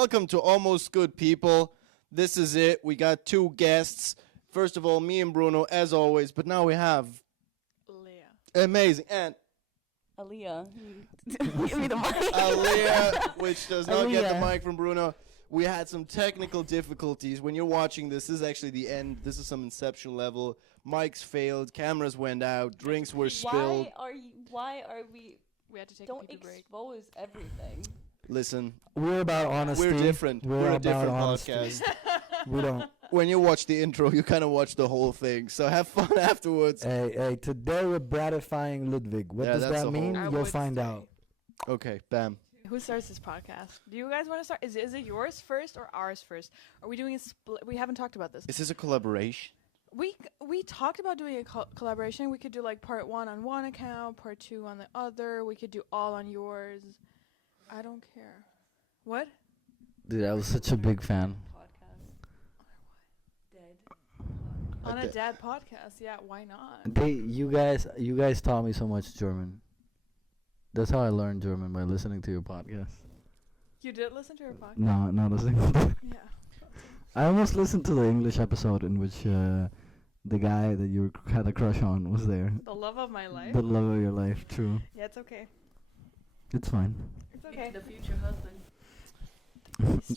welcome to Almost Good People. This is it. We got two guests. First of all, me and Bruno, as always. But now we have Lea. amazing and Aaliyah. Give me the mic. Aaliyah, which does not get the Aaliyah. mic from Bruno. We had some technical difficulties. When you're watching this is actually the end. This is some Inception level. Mics failed, cameras went out, drinks were spilled. Why are we? We had to take Don't a pee break. expose everything. Listen, We're about honesty. we're different. We're a about different honesty. podcast. We don't. When you watch the intro, you kind of watch the whole thing. So have fun afterwards. Hey, today we're bratifying Ludwig. What Yeah, does that's that a mean? whole- I You'll would find say. out. Okay, bam. Who starts this podcast? Do you guys want to start? Is it yours first or ours first? Are we doing a split? We haven't talked about this. Is this a collaboration? We talked about doing a collaboration. We could do like part 1 on one account, part 2 on the other. We could do all on yours. I don't care. What? Dude, I was such a big fan. On a dad podcast? Yeah, why not? You guys taught me so much German. That's how I learned German, by listening to your podcast. You did listen to her podcast? No, not listening to Yeah. I almost listened to the English episode in which the guy that you had a crush on was there. The love of my life. The love of your life, true. Yeah, it's okay. It's fine. It's okay. The future husband.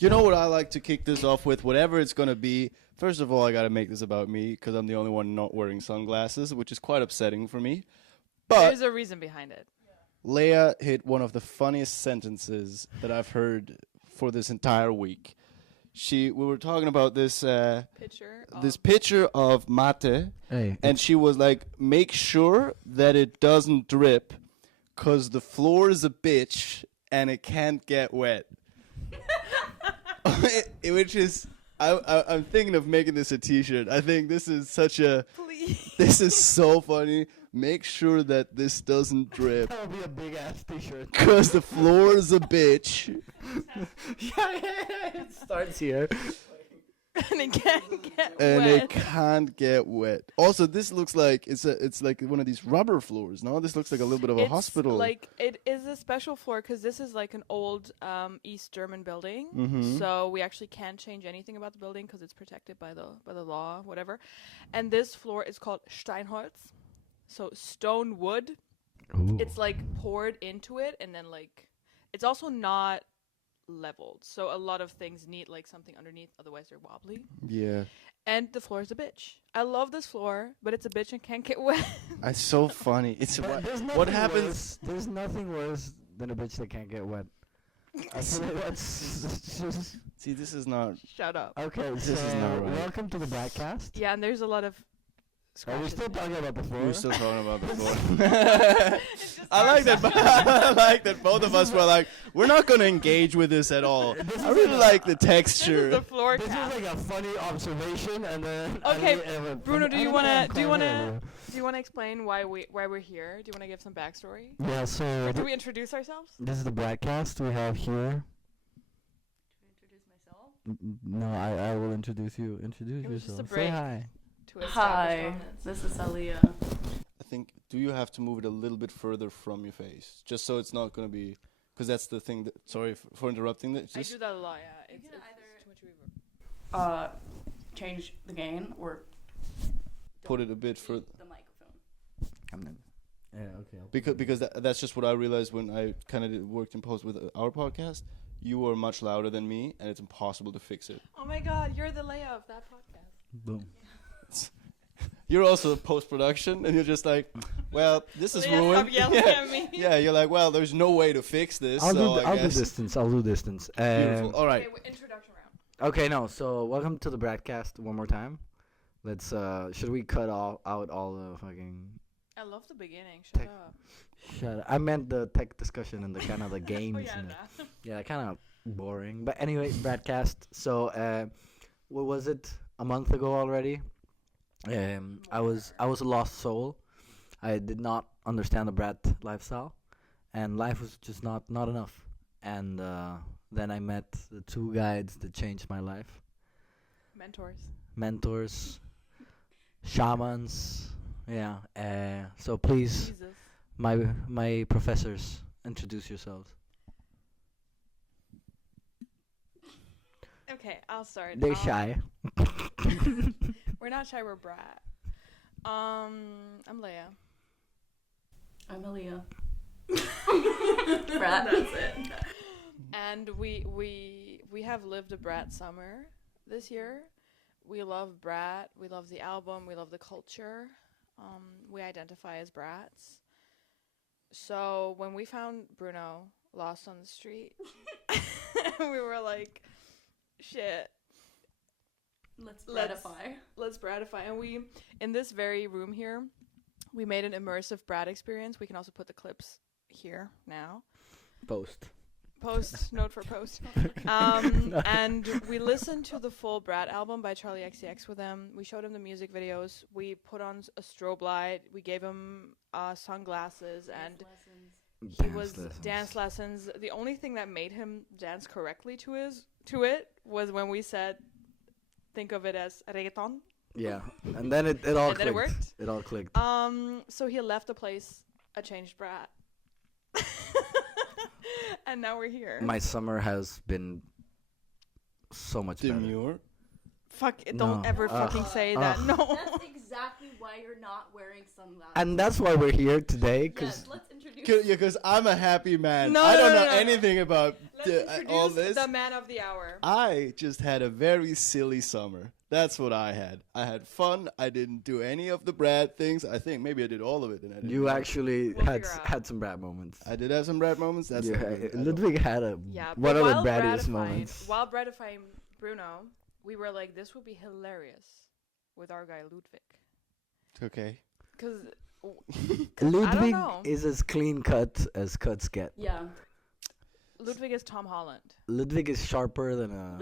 You know what I like to kick this off with? Whatever it's going to be. First of all, I got to make this about me because I'm the only one not wearing sunglasses, which is quite upsetting for me. But There's a reason behind it. Leia hit one of the funniest sentences that I've heard for this entire week. We were talking about this Picture. this picture of mate, Hey, and she was like, make sure that it doesn't drip because the floor is a bitch and it can't get wet. Which is, I'm thinking of making this a t-shirt. I think this is Please. this is so funny. Make sure that this doesn't drip that'll be a big ass t-shirt. because the floor is a bitch. It starts here. And it can't get And wet. it can't get wet. Also, this looks like it's like one of these rubber floors. No, this looks like a little bit of a It's hospital. Like it is a special floor because this is like an old East German building. Mhm. So we actually can't change anything about the building because it's protected by the law, whatever. And this floor is called Steinholz, so stone wood. Ooh. It's like poured into it, and then like it's also not leveled. So a lot of things need like something underneath, otherwise they're wobbly. Yeah, And the floor is a bitch. I love this floor, but it's a bitch and can't get wet. it's so funny. It's But there's what nothing happens. worse- there's nothing worse than a bitch that can't get wet. I feel like that's just See, this is not. Shut up. okay. This so is not right. welcome to the Bratcast. Yeah, and there's a lot of Are we scratches still in it. talking about the floor? We're still talking about the floor. It's just I like that. I like that both of us were like, we're not going to engage with this at all. This I is really like the This is the texture. floor This cast. is like a funny observation, and then Okay, Bruno, do you wanna do you wanna explain why we're here? Do you wanna give some backstory? Yeah. So Or do we introduce ourselves? this is the Bratcast we have here. Introduce myself No, I will introduce you. Introduce It was just a yourself. Say break. hi. to establish Hi, dominance. this is Aaliyah. I think, do you have to move it a little bit further from your face? Just so it's not going to be, because that's the thing that, sorry for interrupting that. I Just, do that a lot. Yeah, it's can too much reverb. Change the gain or Put it a bit further. the microphone. Yeah. Okay. Because that's just what I realized when I kind of worked in post with our podcast. You were much louder than me, and it's impossible to fix it. Oh my God, you're the Lea of that podcast. Boom. You're also post-production, and you're just like, well, this is Lea, ruined. stop yelling yeah. at me. Yeah, you're like, well, there's no way to fix this, I'll so do I guess. distance. I'll do distance. Beautiful. All right. Okay, introduction round. Okay. No. So welcome to the Bratcast one more time. Let's. Should we cut out all the fucking? I love the beginning. Shut Tech- up. Shut up. I meant the tech discussion and the kind of the games. Oh yeah, and nah. yeah, kind of boring. But anyway, Bratcast. So, what was it? A month ago already. I was a lost soul. I did not understand the brat lifestyle, and life was just not enough. And then I met the two guides that changed my life. Mentors, shamans. Yeah. So please, Jesus. my professors, introduce yourselves. Okay, I'll start. They're shy. We're not shy. We're brat. I'm Leia. I'm Aaliyah. Brat. That's it. And we have lived a brat summer this year. We love Brat. We love the album. We love the culture. We identify as brats. So when we found Bruno lost on the street, we were like, shit. Let's bratify. Let's bratify. And we, in this very room here, we made an immersive brat experience. We can also put the clips here now. Post. Note for post. And we listened to the full Brat album by Charlie XCX with him. We showed him the music videos. We put on a strobe light. We gave him sunglasses and dance lessons. The only thing that made him dance correctly to it was when we said, think of it as reggaeton. Yeah, and then it all and clicked. Then it worked. It all clicked. So he left the place a changed brat. And now we're here. My summer has been so much Demure. Fuck it, don't ever fucking say that. No. That's exactly why you're not wearing sunglasses. And that's why we're here today, yes, let's introduce. Because I'm a happy man. No, I don't no, know no. anything about Let's all introduce this. the man of the hour. I just had a very silly summer. That's what I had. I had fun. I didn't do any of the Brad things. I think maybe I did all of it. And I didn't You know. actually We'll had figure out. had some brat moments. I did have some Brad moments. That's Yeah, not good. I Ludwig had a Yeah, one but of the while brattiest bratifying- moments. While bratifying Bruno, we were like, this would be hilarious with our guy Ludwig. Okay. Because Ludwig know. is as clean cut as cuts get. Yeah. Ludwig is Tom Holland. Ludwig is sharper than a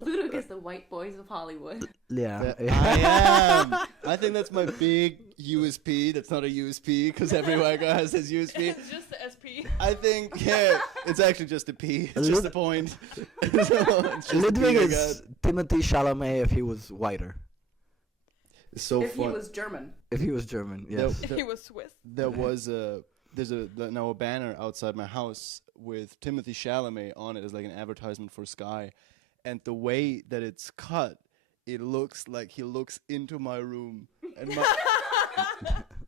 Ludwig is the white boys of Hollywood. yeah. I am. I think that's my big USP. That's not a USP because every white guy has his USP. It's just the SP. I think, yeah, it's actually just a P. It's just a point. It's just a Ludwig P I is Timothy Chalamet if he was whiter. got. So If he fun. was German. If he was German, yes. If he was Swiss. There was there's now a banner outside my house with Timothy Chalamet on it as like an advertisement for Sky, and the way that it's cut, it looks like he looks into my room, and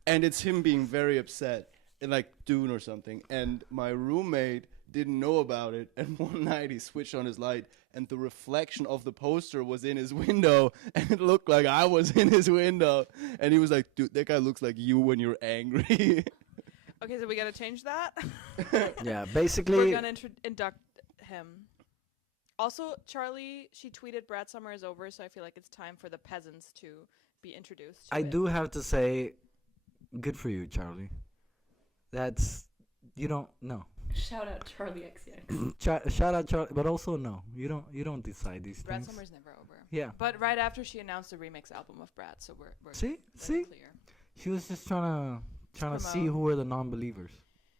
and it's him being very upset, in like Dune or something, and my roommate didn't know about it, and one night he switched on his light, and the reflection of the poster was in his window, and it looked like I was in his window, and he was like, dude, that guy looks like you when you're angry. Okay, so we gotta change that. Yeah, We're basically gonna induct him. Also, Charlie, she tweeted Brat Summer is over, so I feel like it's time for the peasants to be introduced to I it. do have to say good for you, Charlie. That's you don't no. Shout out Charlie XCX. Shout out Charlie, but also no. You don't decide these Brat things. Summer's never over. Yeah. But right after she announced the remix album of Brat, so we're See? very clear. She was just trying to see Promote. who were the non-believers.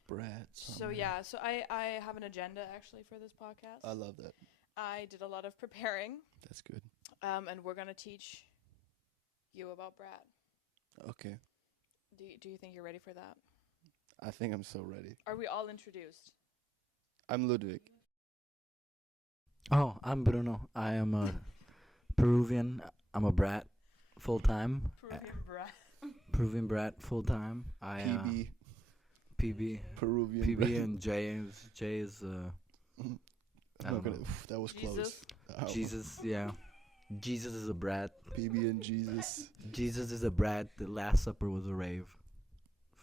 Brad. So yeah, so I have an agenda actually for this podcast. I love that. I did a lot of preparing, That's good. and we're gonna teach you about Brat. Okay. Do you think you're ready for that? I think I'm so ready. Are we all introduced? I'm Ludwig. Oh, I'm Bruno. I am a Peruvian. I'm a brat, full time. Peruvian Brat. Peruvian brat, full time. I PB. PB, Peruvian. PB, Brad. and J is I'm I not don't gonna, know. that was close. Jesus. Ow. Jesus. Yeah, Jesus is a brat. PB and Jesus. Jesus is a brat. The Last Supper was a rave.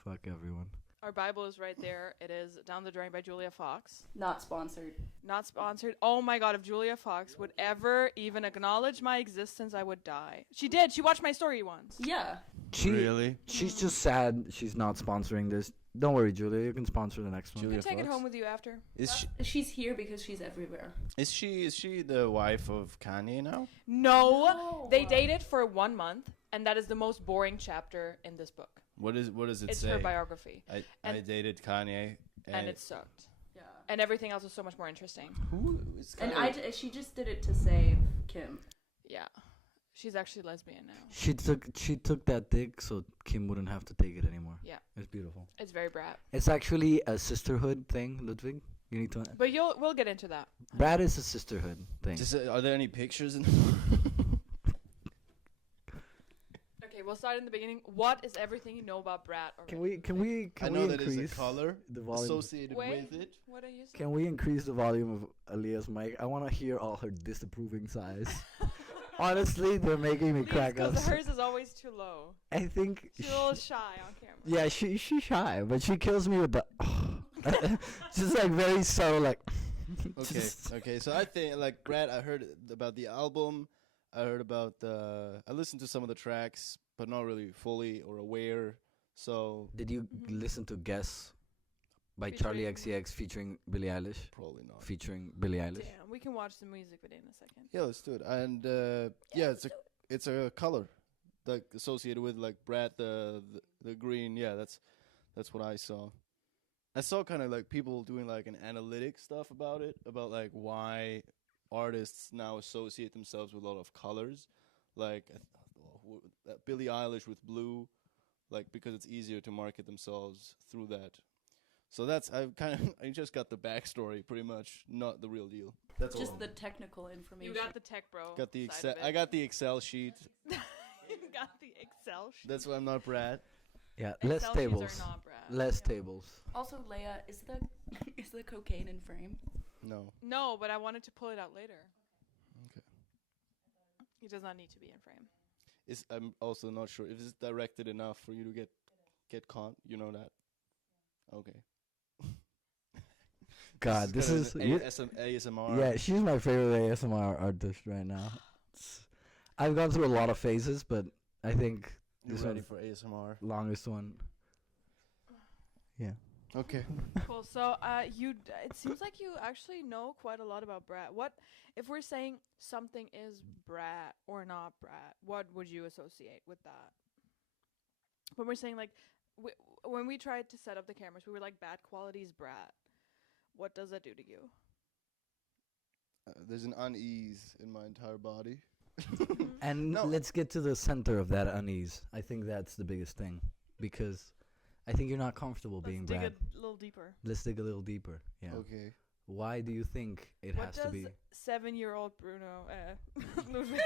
Fuck everyone. Our Bible is right there. It is Down the Drain by Julia Fox. Not sponsored. Not sponsored. Oh my god, if Julia Fox would ever even acknowledge my existence, I would die. She did. She watched my story once. Yeah. Really? She's just sad she's not sponsoring this. Don't worry, Julia. You can sponsor the next one. You Julia can take it Fox? home with you after. She's here because she's everywhere. Is she the wife of Kanye now? No. They dated for 1 month, and that is the most boring chapter in this book. What does it It's say? her biography. I and- dated Kanye And it sucked. Yeah. And everything else was so much more interesting. who is And Kanye? she just did it to save Kim. Yeah. She's actually lesbian now. She took that dick so Kim wouldn't have to take it anymore. Yeah. It's beautiful. It's very Brat. It's actually a sisterhood thing, Ludwig. You need to. But we'll get into that. Brat is a sisterhood thing. Are there any pictures in? Okay, we'll start in the beginning. What is everything you know about Brat? Can already? we I know that increase is a color the volume? associated Wait, with it. what are you saying? Can we increase the volume of Aaliyah's mic? I want to hear all her disapproving sighs. Honestly, they're making me crack up. Because hers is always too low. I think. She's a little shy on camera. Yeah, she's shy, but she kills me with the. Just like very subtle, like. Okay. So I think like Brad. I heard about the album. I heard about the. I listened to some of the tracks, but not really fully or aware. So Did you listen to Guess by Charlie XCX featuring Billie Eilish? probably not. Featuring Billie Eilish. Damn, we can watch the music video in a second. Yeah, let's do it. And yeah, it's a color like associated with like Brad the green. Yeah, that's what I saw. I saw kind of like people doing like an analytic stuff about it, about like why artists now associate themselves with a lot of colors, like Billie Eilish with blue, like because it's easier to market themselves through that. So that's I just got the backstory pretty much, not the real deal. That's Just all. the technical information. You got the tech bro. Got the side Excel. of it. I got the Excel sheet. You got the Excel sheet. That's why I'm not Brad. Yeah, Excel less sheets tables. Are not Brad. Less Yeah. tables. Also, Leia, is the cocaine in frame? No. No, but I wanted to pull it out later. Okay. It does not need to be in frame. I'm also not sure if it's directed enough for you to get caught. You know that. Okay. God, this is. ASMR. Yeah, she's my favorite ASMR artist right now. I've gone through a lot of phases, but I think You're this ready one's for ASMR. longest one. Yeah. Okay. Cool. So, it seems like you actually know quite a lot about Brat. What if we're saying something is Brat or not Brat? What would you associate with that? When we're saying like, when we tried to set up the cameras, we were like, bad quality's Brat. What does that do to you? There's an unease in my entire body. And No. let's get to the center of that unease. I think that's the biggest thing, because I think you're not comfortable being Let's dig Brad. a little deeper. Let's dig a little deeper. Yeah. Okay. Why do you think it What has does to be? 7-year-old Bruno Ludwig?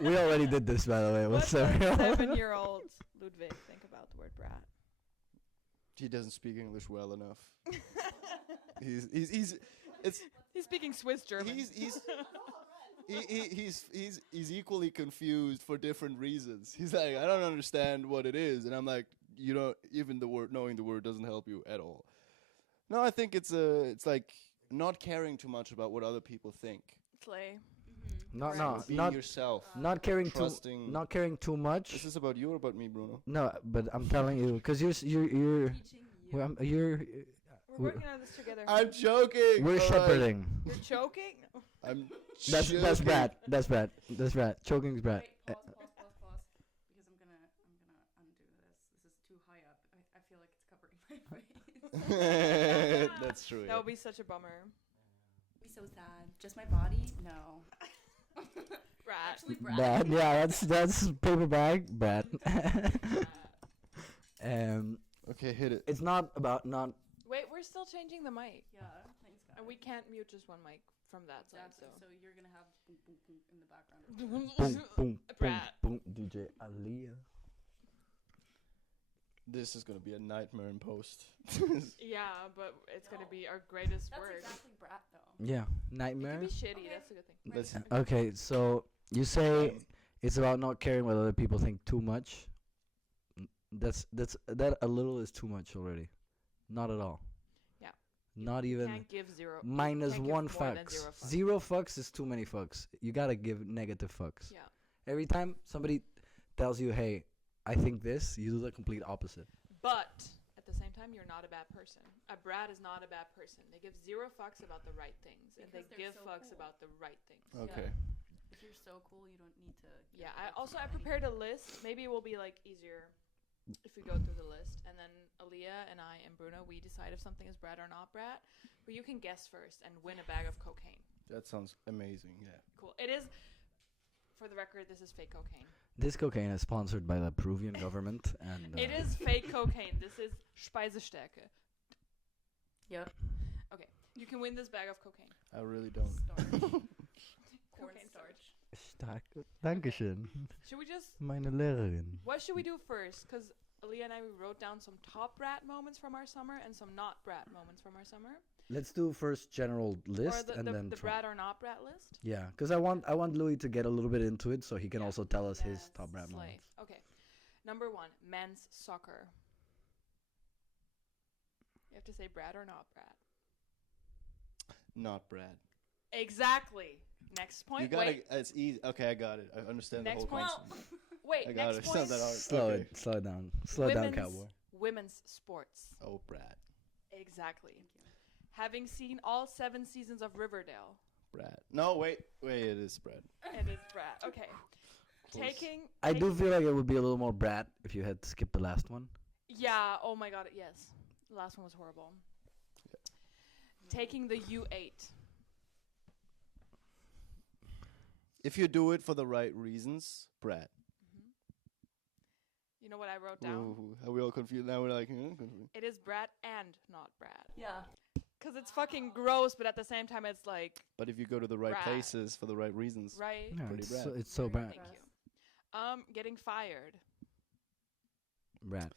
We already did this, by the way. What What's does up? 7-year-old Ludwig think about the word Brat? He doesn't speak English well enough. He's He's speaking Swiss German. he's equally confused for different reasons. He's like, I don't understand what it is, and I'm like, you don't even knowing the word doesn't help you at all. No, I think it's like not caring too much about what other people think. Slay. Being yourself. Not caring Trusting. not caring too much. Is this about you or about me, Bruno? No, but I'm telling you, because you're well, you're We're working on this together. I'm joking. we're alright. shepherding. You're choking? No. I'm That's joking. Brad. That's Brad. That's Brad. Choking's Brad. Wait, pause. Because I'm gonna undo this. This is too high up. I feel like it's covering my face. That's true. That would be such a bummer. Be so sad. Just my body? No. Brat. Actually, Brad. Brad. Yeah, that's paper bag. Brad. Okay, hit it. It's not about not. Wait, we're still changing the mic. Yeah, thanks, guys. And we can't mute just one mic from that side, Exactly. so. So you're gonna have boom, boom, boom in the background. Boom, boom, boom, Brad. boom. DJ Aaliyah. This is gonna be a nightmare in post. Yeah, but it's gonna be our greatest That's word. exactly Brat, though. Yeah, It can nightmare. be shitty, that's a good thing. That's Okay, so you say it's about not caring what other people think too much. That a little is too much already. Not at all. Yeah. Not even Can't give zero. minus can't give one more than fucks. zero fucks. 0 fucks is too many fucks. You gotta give negative fucks. Yeah. Every time somebody tells you, "Hey, I think this," you do the complete opposite. But at the same time, you're not a bad person. A Brat is not a bad person. They give 0 fucks about the right things, and they Because they're give so fucks cool. about the right things. okay. If you're so cool, you don't need to. Yeah. I prepared a list. Maybe it will be like easier if we go through the list, and then Aaliyah and I and Bruno, we decide if something is Brat or not Brat. But you can guess first and win a bag of cocaine. That sounds amazing. Yeah. Cool. It is. For the record, this is fake cocaine. This cocaine is sponsored by the Peruvian government, and It is fake cocaine. This is Speisestärke. Yeah. Okay. You can win this bag of cocaine. I really don't. Corn Cocaine starch. Stark. Dankeschön. Should we just... Meine Lehrerin. What should we do first? Because Aaliyah and I, we wrote down some top brat moments from our summer and some not brat moments from our summer. Let's do first general list or and then the try. brat or not brat list. Yeah, because I want Louis to get a little bit into it so he can Yeah. also tell us his Yes, top brat slay. moments. Okay. Number 1, men's soccer. You have to say brat or not brat. Not Brad. Exactly. Next point. You gotta. Wait. It's easy. Okay, I got it. I understand Next the whole point. concept. Wait. I got Next it. It's point. not that hard. Slow Okay. it. Slow it down. Slow it down, cowboy. Women's sports. Oh, Brad. Exactly. Thank you. Having seen all 7 seasons of Riverdale. Brad. No, wait. It is Brad. And it's brat. Okay. Close. I do feel like it would be a little more brat if you had skipped the last one. Yeah. Oh my God. Yes. The last one was horrible. Taking the U8. If you do it for the right reasons, Brad. You know what I wrote down? Ooh, are we all confused now? We're like, confused. It is brat and not brat. Yeah. Because it's fucking gross, but at the same time, it's like, But if you go to the right Brad. places for the right reasons, right? No, Pretty it's so, brat. it's so Very brat. Thank you. Getting fired. Brat.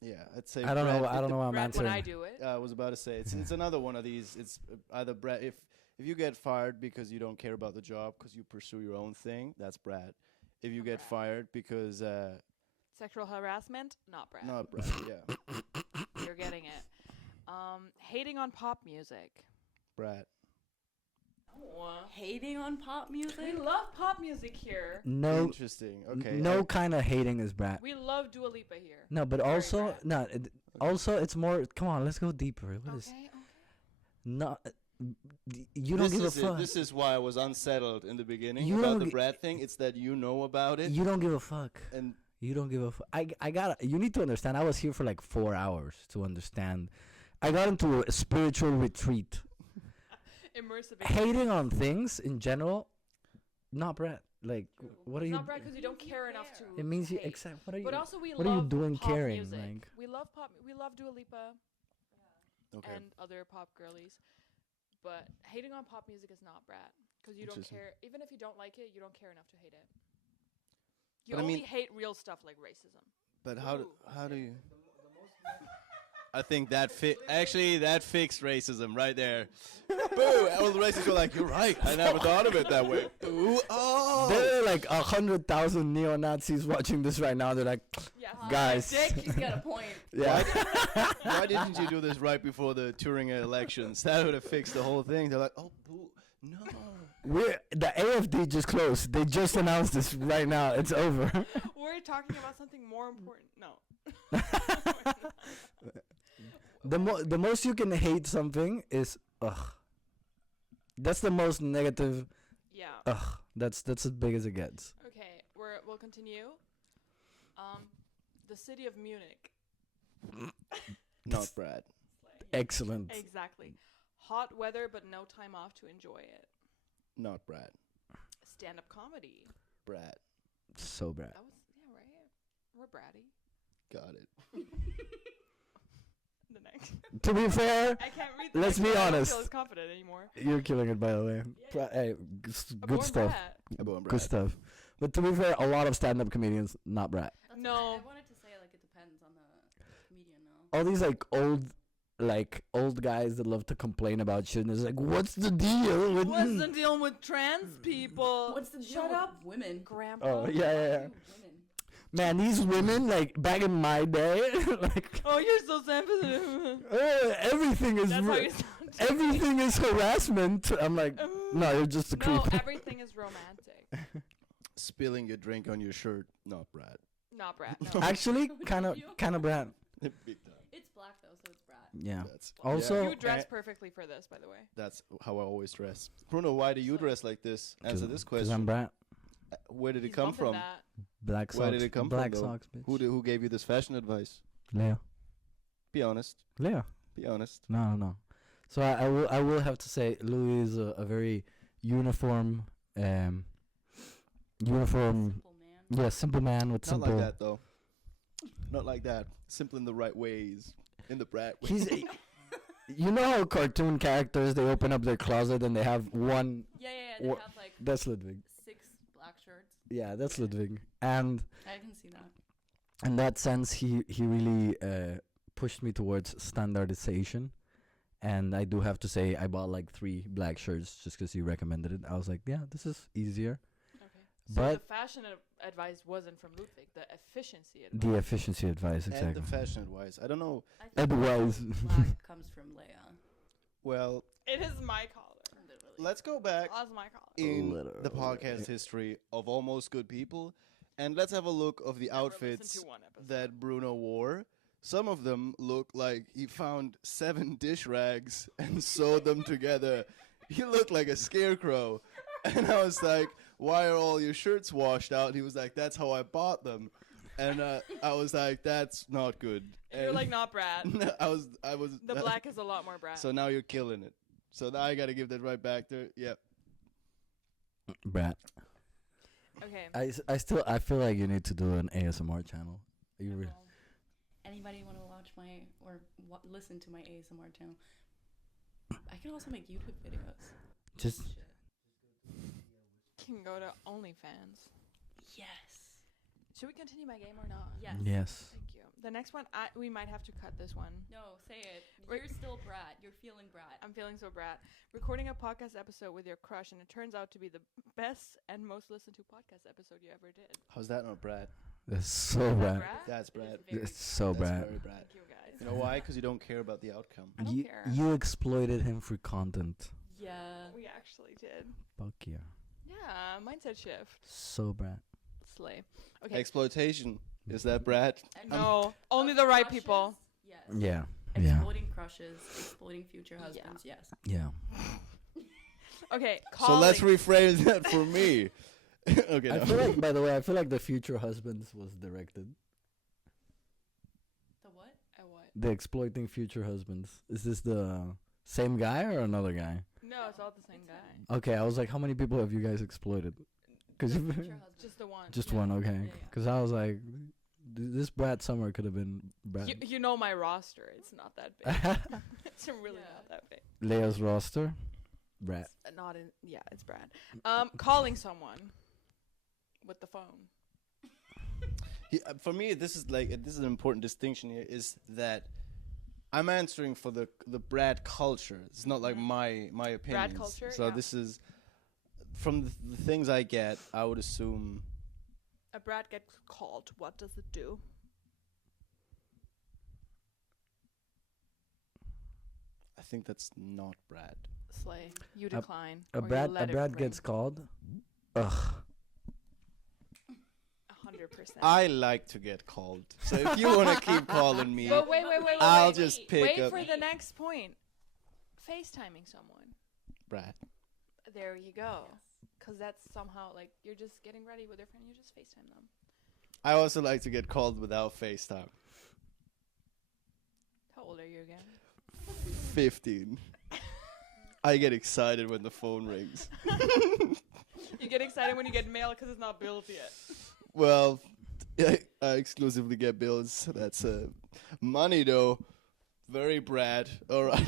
yeah, I'd say. I don't know. Brad I don't know why I'm Brat when answering. I do it. I was about to say it's another one of these. It's either Brad. If you get fired because you don't care about the job because you pursue your own thing, that's Brad. If you get Brad. fired because Sexual harassment, not brat. not Brad, yeah, You're getting it. Hating on pop music. Brad. Hating on pop music. We love pop music here. No, Interesting. Okay. no kind of hating is brat. We love Dua Lipa here. No, but Very also brat. no. Also, it's more. Come on, let's go deeper. What is Okay. not? You don't this give a is it. fuck. This is why I was unsettled in the beginning You about don't the gi- Brad thing. It's that you know about it, You don't give a fuck. and You don't give a fuck. I got. You need to understand. I was here for like 4 hours to understand. I got into a spiritual retreat. Immersive. Hating on things in general, not brat. Like, what are It's you? not bad because you don't care enough to. It means you hate. accept. What are you? But also we what love are you doing pop caring? music. Like, We love pop. We love Dua Lipa okay. and other pop girlies. But hating on pop music is not brat because you don't Interesting. care. Even if you don't like it, you don't care enough to hate it. You But I only mean- hate real stuff like racism. But how do you? I think that that fixed racism right there. Boo! All the racists were like, "You're right. I never thought of it that way." Boo! Oh. there are like 100,000 neo Nazis watching this right now. They're like, Yeah. Guys. Dick, he's got a point. yeah. Why didn't you do this right before the Turinga elections? That would have fixed the whole thing. They're like, "Oh, boo! No." The AFD just closed. They just announced this right now. It's over. We're talking about something more important. No. The most you can hate something is ugh. That's the most negative. Yeah. Ugh. That's as big as it gets. Okay. We'll continue. The city of Munich. Not Brad. Excellent. Exactly. Hot weather, but no time off to enjoy it. Not Brad. Stand-up comedy. Brad. So bad. That was right. We're bratty. Got it. The next. To be fair, I can't read. The Let's next be one. I don't honest. feel as confident anymore. you're killing it by the way. Hey, A good born stuff. brat. About Brad. Good stuff. But to be fair, a lot of stand-up comedians not brat. That's No. what I wanted to say, like, it depends on the comedian now. All these like old guys that love to complain about shit. And it's like, what's the deal with? What's the deal with trans people? What's the deal Shut with up, women? Grandpa. Oh yeah. Women. Man, these women like back in my day, like Oh, you're so sensitive. everything is That's how you sound. everything is harassment. I'm like, no, you're just a No, creep. everything is romantic. Spilling your drink on your shirt. Not Brad. Not brat. No. Actually, kind of brat. Big time. It's black though, so it's brat. Yeah. That's Also- You dress eh, perfectly for this, by the way. That's how I always dress. Bruno, why do you dress like this? Answer this Because I'm question. brat. Where did it He's come bumping from? that. Black socks. Where did it come Black from, though? socks, bitch. Who gave you this fashion advice? Lea. Be honest. Lea. Be honest. No. So I will have to say Louis is a very uniform Simple man. simple man with Not simple. like that though. Not like that. Simple in the right ways. In the brat way. He's You know how cartoon characters, they open up their closet and they have one. Yeah. They Wha- have like That's Ludwig. 6 black shirts. Yeah, that's Ludwig. And I can see that. in that sense, he really pushed me towards standardization. And I do have to say, I bought like 3 black shirts just because he recommended it. I was like, yeah, this is easier. Okay. So But the fashion advice wasn't from Ludwig. The efficiency advice. the efficiency advice, And exactly. the fashion advice. I don't know. I think Advice. black comes from Lea. Well, It is my color. Literally. let's go back That's my color. in the Literally. podcast history of Almost Good People, and let's have a look of the Never listened outfits to one episode. that Bruno wore. Some of them look like he found 7 dish rags and sewed them together. He looked like a scarecrow. And I was like, why are all your shirts washed out? And he was like, that's how I bought them. And I was like, that's not good. You're And like not Brad. I was. The black is a lot more Brad. So now you're killing it. So now I got to give that right back to, yep. Brat. Okay. I feel like you need to do an ASMR channel. You I re- will. Anybody want to watch my or listen to my ASMR channel? I can also make YouTube videos. just Can go to OnlyFans. Yes. Should we continue my game or not? Yes. yes. Thank you. The next one, we might have to cut this one. No, say it. We're- You're still Brat. You're feeling Brat. I'm feeling so brat. Recording a podcast episode with your crush, and it turns out to be the best and most listened to podcast episode you ever did. How's that not Brad? That's so Is that bad. Brad? That's It is Brad. very It's so That's bad. very Brad. Thank you guys. You know why? Because you don't care about the outcome. I don't You care. you exploited him for content. Yeah. We actually did. Fuck yeah. Yeah, mindset shift. So bad. Slay. Okay. Exploitation. Is that Brad? No, only the right Crushes? people. Yes. Yeah. Yeah. Exploiting crushes, exploiting future husbands. Yes. Yeah. Okay. So let's calling. rephrase that for me. Okay. I no. feel like, by the way, I feel like the future husbands was directed. The what? What? The exploiting future husbands. Is this the same guy or another guy? No, it's all the same guy. Okay, I was like, how many people have you guys exploited? Because Future husband. Just the one. just Yeah. one, okay. Yeah, yeah. Because I was like, this Brad Summer could have been Brad. You know my roster. It's not that big. It's really Yeah. not that big. Lea's roster, Brad. It's not in. Yeah, it's Brad. Calling someone with the phone. For me, this is an important distinction here. Is that I'm answering for the Brad culture. It's not like my opinions. culture, So yeah. this is from the things I get. I would assume. A Brad gets called. What does it do? I think that's not Brad. Slay. You decline. A or you Brad, let a it Brad ring. gets called. Ugh. 100%. I like to get called. So if you want to keep calling me, But wait. I'll wait. just pick Wait up for the next point. FaceTiming someone. Brad. There you go. Because that's somehow like you're just getting ready with your friend. You just FaceTime them. I also like to get called without FaceTime. How old are you again? 15. I get excited when the phone rings. You get excited when you get mail because it's not billed yet. Well, I exclusively get bills. That's money though. Very Brad. All right.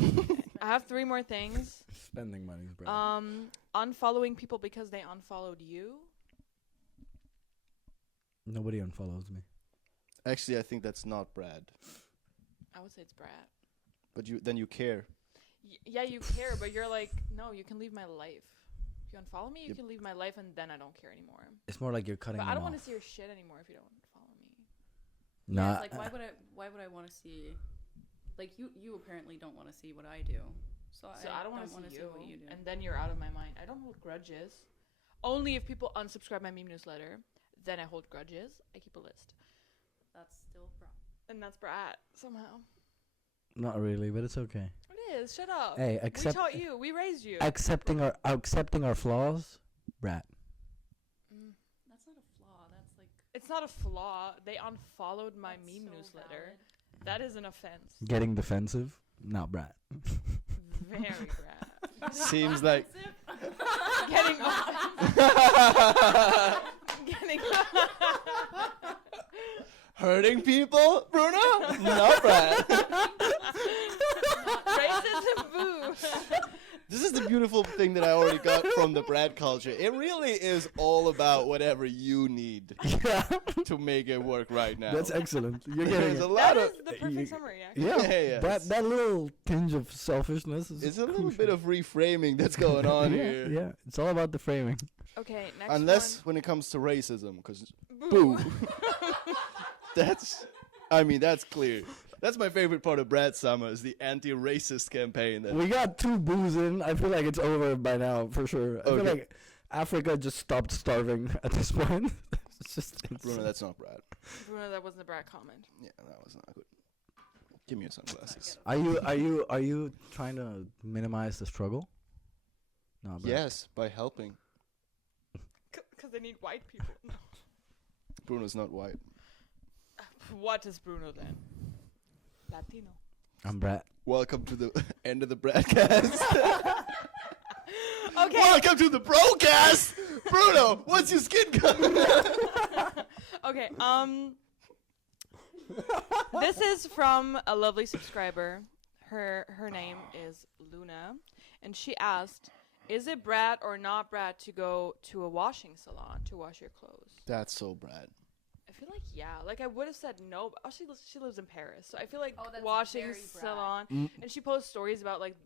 I have 3 more things. Spending money is Brad. Unfollowing people because they unfollowed you. Nobody unfollows me. Actually, I think that's not Brad. I would say it's Brad. But you care. Yeah, you care, but you're like, no, you can leave my life. If you unfollow me, you Yep. can leave my life, and then I don't care anymore. It's more like you're cutting But I them don't want off. to see your shit anymore if you don't follow me. Nah, It's like why would I want to see? Like you apparently don't want to see what I do. So I don't want to wanna see you, what you do. and then you're out of my mind. I don't hold grudges. Only if people unsubscribe my meme newsletter, then I hold grudges. I keep a list, That's still Brat. and that's Brat somehow. not really, but it's okay. It is. Shut up. Hey, We taught you. We raised you. accepting our flaws, Brad. That's not a flaw. That's like It's not a flaw. They unfollowed my that's meme so newsletter. valid. That is an offense. Getting defensive, not Brad. Very Brat. Seems like Getting getting hurting people, Bruno? Not Brad. racist beautiful thing that I already got from the brat culture. It really is all about whatever you need Yeah, to make it work right now. that's excellent. You're There's getting a it. lot That of. is the perfect you- summary, actually. Yeah, Yeah, that little tinge of selfishness is. It's a little crucial. bit of reframing that's going on yeah, here. yeah, it's all about the framing. Okay, next Unless when it comes to racism, because one. boo. That's clear. That's my favorite part of Brat Summer is the anti-racist campaign. That We got 2 boos in. I feel like it's over by now for sure. I feel Okay. like Africa just stopped starving at this point. It's just Bruno, that's not Brat. Bruno, that wasn't a brat comment. Yeah, that was not good. Give me your sunglasses. Are you trying to minimize the struggle? No, but Yes, by helping. Because they need white people. No. Bruno's not white. What is Bruno then? Latino. I'm Brat. Welcome to the end of the Bratcast. Okay. Welcome to the broadcast. Bruno, what's your skin color? Okay. This is from a lovely subscriber. Her name is Luna, and she asked, "Is it brat or not brat to go to a washing salon to wash your clothes?" That's so Brat. I feel like yeah. Like I would have said no, but she lives in Paris, so I feel like Oh, that's washing very brat. salon. Mm. And she posts stories about like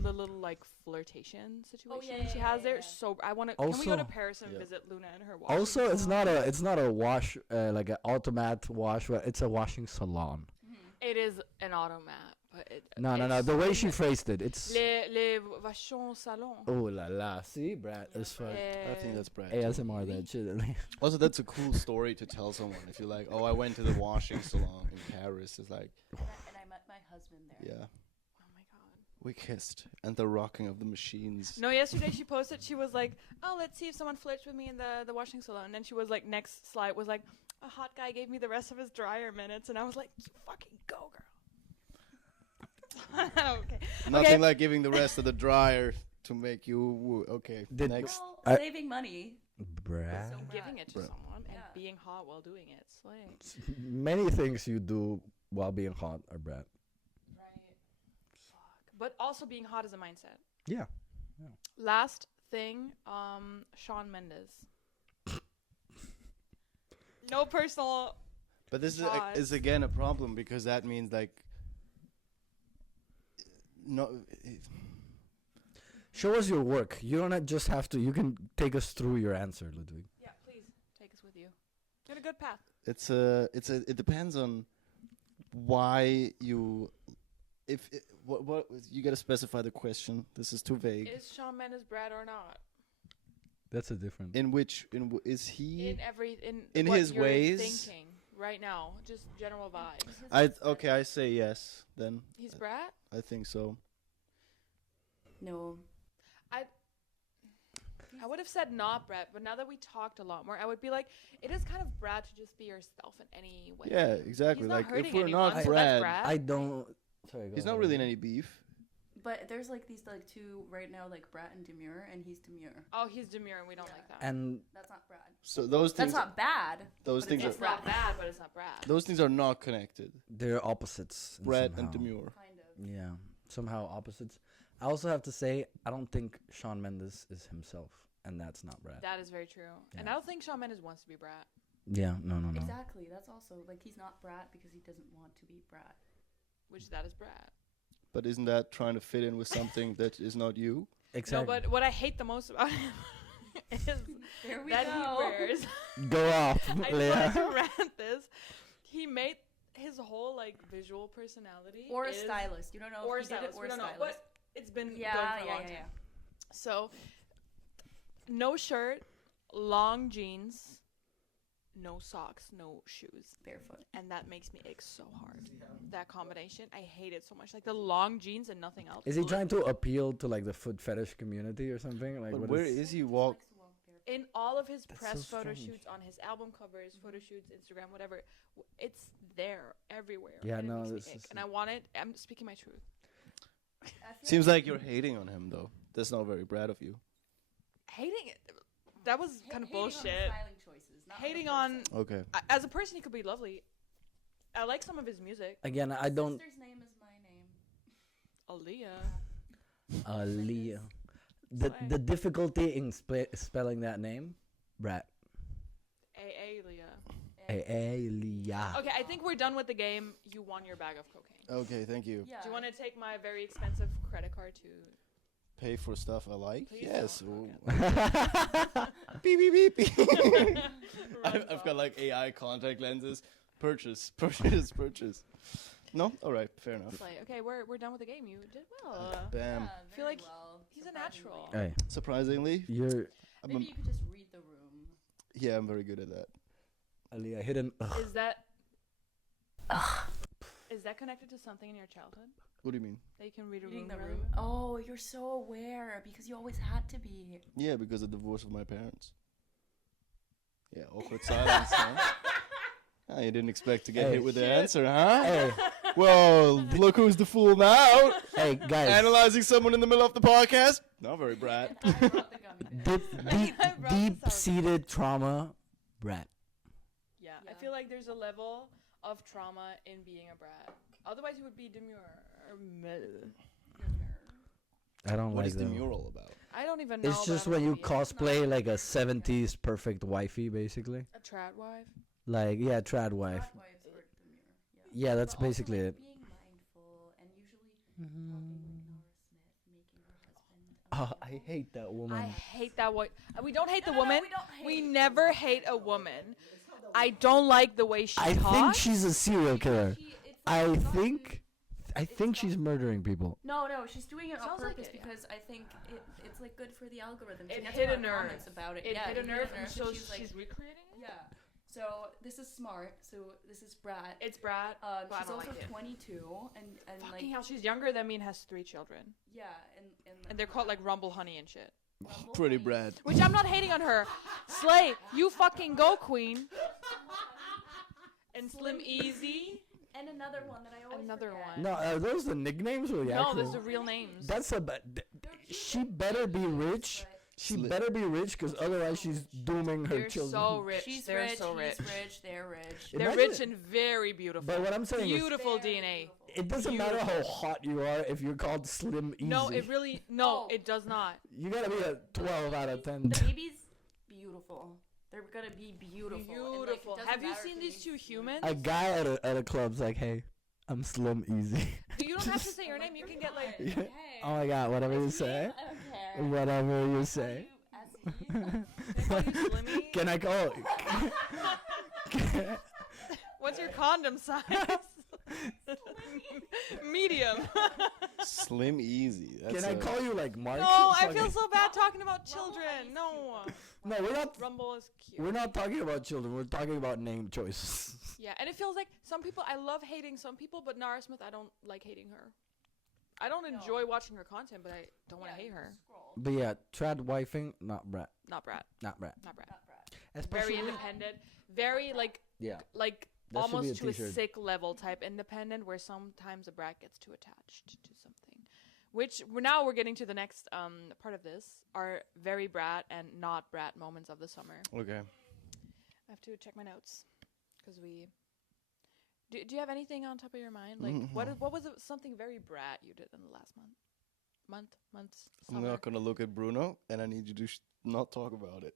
the little like flirtation situation yeah, she yeah, has yeah, there. yeah. So I want to. Can we go to Also- Paris and Yeah. visit Luna and her washing? Also, salon? it's not a wash like an automat wash. But it's a washing salon. It is an automat, but it. No. it's The way she in phrased it, it's. les vachons salon. Oh la la! See, Brat is fun. I think that's Brat. ASMR that shit. Also, that's a cool story to tell someone. If you're like, oh, I went to the washing salon in Paris. It's like, And I met my husband there. yeah, Oh my god. we kissed. And the rocking of the machines. No, yesterday she posted. She was like, "Oh, let's see if someone flirts with me in the washing salon." And then she was like, next slide was like, "A hot guy gave me the rest of his dryer minutes," and I was like, "You fucking go, girl." Okay. Nothing like giving the rest of the dryer to make you woo. Okay, Did- next. Well, I- saving money. Brat. So Giving it to Brat. someone and Yeah. being hot while doing it. Slay. Many things you do while being hot are Brat. Right. Fuck. But also being hot is a mindset. Yeah. Last thing, Shawn Mendes. No personal. But this Pause. is again a problem because that means like. No, Show us your work. You don't just have to. You can take us through your answer, Ludwig. Yeah, please take us with you. You're on a good path. it depends on why you. If it, what you gotta specify the question. This is too vague. Is Shawn Mendes Brad or not? That's a different. Is he? In In what his you're ways? thinking right now, just general vibes. I say yes. Then He's Brad. I think so. No. I would have said not Brad, but now that we talked a lot more, I would be like, it is kind of Brad to just be yourself in any way. Yeah, exactly. He's not Like if hurting we're anyone, not so Brad, that's Brad. I don't. Sorry, go he's ahead. not really in any beef. But there's like these like two right now, like Brat and Demure, and he's Demure. Oh, he's demure, and we don't Yeah. like that. And That's not Brad. So those That's things, not bad. those but things it's It's are not bad, but it's not Brad. those things are not connected. they're opposites. Brad and somehow. Demure. Kind of. Yeah, somehow opposites. I also have to say, I don't think Shawn Mendes is himself, and that's not Brad. That is very true. And Yeah. I don't think Shawn Mendes wants to be Brad. Yeah, no. Exactly. That's also like he's not Brat because he doesn't want to be Brat. Which that is Brad. But isn't that trying to fit in with something that is not you? Exactly. No, but what I hate the most about him is There we that go. he wears. Go off, I just Leah. wanted to rant this. He made his whole like visual personality Or a is- stylist. You don't know or if he did it stylist. or We don't know, stylist. but it's been Yeah, going for a yeah, long yeah, time. So, no shirt, long jeans, no socks, no shoes. Barefoot. And that makes me ache so hard. That combination, I hate it so much. Like the long jeans and nothing else. Is he trying to appeal to like the foot fetish community or something? Like, But what where is? is he walk? Likes to walk barefoot. In all of his That's press so photo strange. shoots, on his album covers, photo shoots, Instagram, whatever, it's there everywhere. Yeah, and it no, makes me this ache. is- And I want it. I'm speaking my truth. I feel Seems like you're hating on him though. That's not very Brad of you. Hating it. That was kind of hating on the bullshit. styling choices, not Hating the on. person. Okay. As a person, he could be lovely. I like some of his music. Again, I don't. Sister's name is my name. Aaliyah. Lea. the difficulty in spelling that name, brat. Aaliyah. Aaliyah. Okay, I think we're done with the game. You won your bag of cocaine. Okay, thank you. Yeah. Do you want to take my very expensive credit card to? Pay for stuff I like? Please Yes. don't. Beep, beep, beep, beep. Runs I've off. got like AI contact lenses. Purchase, purchase, purchase. No? Alright, fair enough. Slay. Okay, we're done with the game. You did well. Bam. Yeah, feel very like well, he's a surprisingly. natural. Hey, Surprisingly, you're Maybe you could just read the room. yeah, I'm very good at that. Aaliyah hidden. Is that? Is that connected to something in your childhood What do you mean? that you can read a Reading room? the really room. well? Oh, you're so aware because you always had to be. Yeah, because of the divorce of my parents. Yeah, awkward silence, huh? Ah, you didn't expect to get Hey. hit with the Shit. answer, huh? Hey, Well, look who's the fool now. hey, guys. Analyzing someone in the middle of the podcast? Not very brat. I brought the gummy bear. Deep, I brought this out. deep-seated trauma, brat. Yeah, I Yeah. feel like there's a level of trauma in being a brat. Otherwise, you would be demure. I don't What like is the that. mural about? I don't even know. It's but just I'm when you gonna be cosplay like a 70s perfect wifey, basically. a trad wife. Like, yeah, trad wife. Frat wives are demure. Yeah. Yeah, that's But also, basically like, it. Being mindful and usually talking like Nora Smith, making her husband. Oh, I hate that woman. I hate that way. We don't hate the No, woman. we don't We hate never hate a woman. I don't like the way she I talks. think she's a serial killer. It's I like not think, I think she's murdering people. No, she's doing it on Sounds like purpose it, yeah. because I think it's like good for the algorithm. She It gets hit more a nerve. comments about it. It Yeah, hit a nerve, and so she's like, she's recreating it. yeah. So this is smart. So this is Brat. It's Brat. But I She's don't also like it. 22 and Fucking like hell, she's younger than me and has 3 children. yeah And they're called like Rumble Honey and shit. Rumble Pretty Honey. brat. Which I'm not hating on her. Slay, you fucking go, queen. And Slim Easy. And another one that I always Another forget. one. No, are those the nicknames or the No, actual? those are real names. That's a she better be rich. She Sli- better be rich, because otherwise she's dooming her They're children. so rich. She's They're rich. so rich. He's rich. They're rich. They're Imagine rich it. and very beautiful. But what I'm saying is, Beautiful Very DNA. beautiful. it doesn't matter how Beautiful. hot you are if you're called Slim Easy. No, it really Oh. it does not. You gotta be a 12 out of 10. The baby's beautiful. They're gonna be beautiful. and, like, it Beautiful. doesn't Have you matter seen if these he's two humans? A guy at a club's like, hey, I'm Slim Easy. You don't have to say your name. You can get like. Yeah. Oh my god, whatever you say. I don't care. Whatever you say. Can I call you Slimmy? Can I call? What's your condom size? Medium. Slim Easy. That's Can I call you like Mark? No, I Fucking- feel so bad talking about children. No. No, we're not. Rumble is cute. We're not talking about children. We're talking about name choices. Yeah, and it feels like some people, I love hating some people, but Nara Smith, I don't like hating her. I don't enjoy watching her content, but I don't want to hate her. But yeah, trad wifing, not brat, Not Brat. not brat. Not Brat. Especially, Very independent. Very yeah. like That should be almost a to a t-shirt. sick level type independent, where sometimes a brat gets too attached to something. Which now we're getting to the next part of this, our very brat and not brat moments of the summer. Okay. I have to check my notes because we. Do you have anything on top of your mind? Like what was something very brat you did in the last months? I'm Summer? not gonna look at Bruno, and I need you to not talk about it.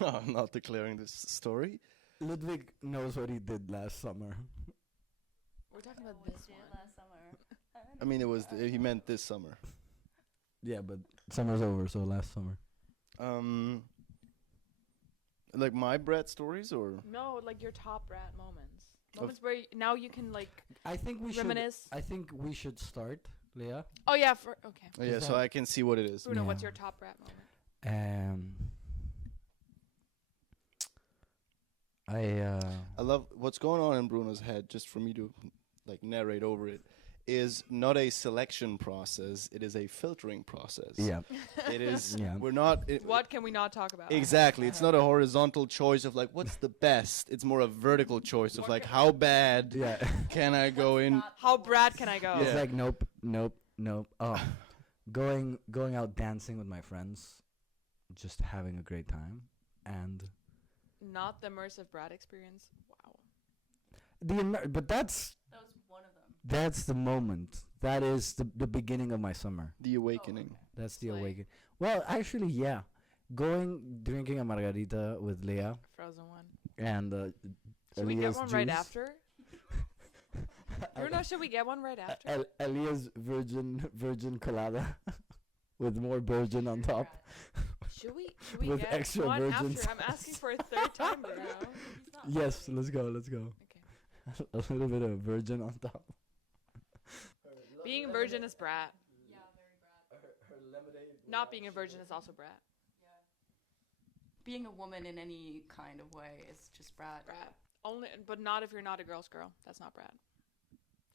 No, I'm not declaring this story. Ludwig knows what he did last summer. We're talking about this one. last summer. I mean, it was he meant this summer. Yeah, but summer's over, so last summer. Like my brat stories, or No, like your top brat moments. Moments where now you can like I think we reminisce. should. I think we should start, Leah. Oh yeah, okay. oh, yeah, Is so that- I can see what it is. Bruno, what's Yeah. your top brat moment? I love what's going on in Bruno's head. Just for me to like narrate over it, is not a selection process. It is a filtering process. Yeah. It is. Yeah. We're not. What can we not talk about? Exactly. It's not a horizontal choice of like what's the best. It's more a vertical choice of like how bad Yeah. can I go in. How brat can I go? It's Yeah. like nope. Oh, going out dancing with my friends, just having a great time, and Not the immersive brat experience. Wow. but that's That was one of them. the moment. That is the beginning of my summer. The awakening. Oh, okay. That's the Slay. awakening. Well, actually, yeah. Drinking a margarita with Leah Frozen one. and Should we get Elia's one juice. right after? Bruno, should we get one right after? Elia's virgin colada with more virgin on top. Should we with get extra one virgins. after? I'm asking for a third time, Bruno. Yes, let's go. Okay. A little bit of virgin on top. Being a virgin is brat. Yeah, very brat. Not being a virgin is also brat. Being a woman in any kind of way is just brat. Brat. Only, but not if you're not a girl's girl. That's not brat.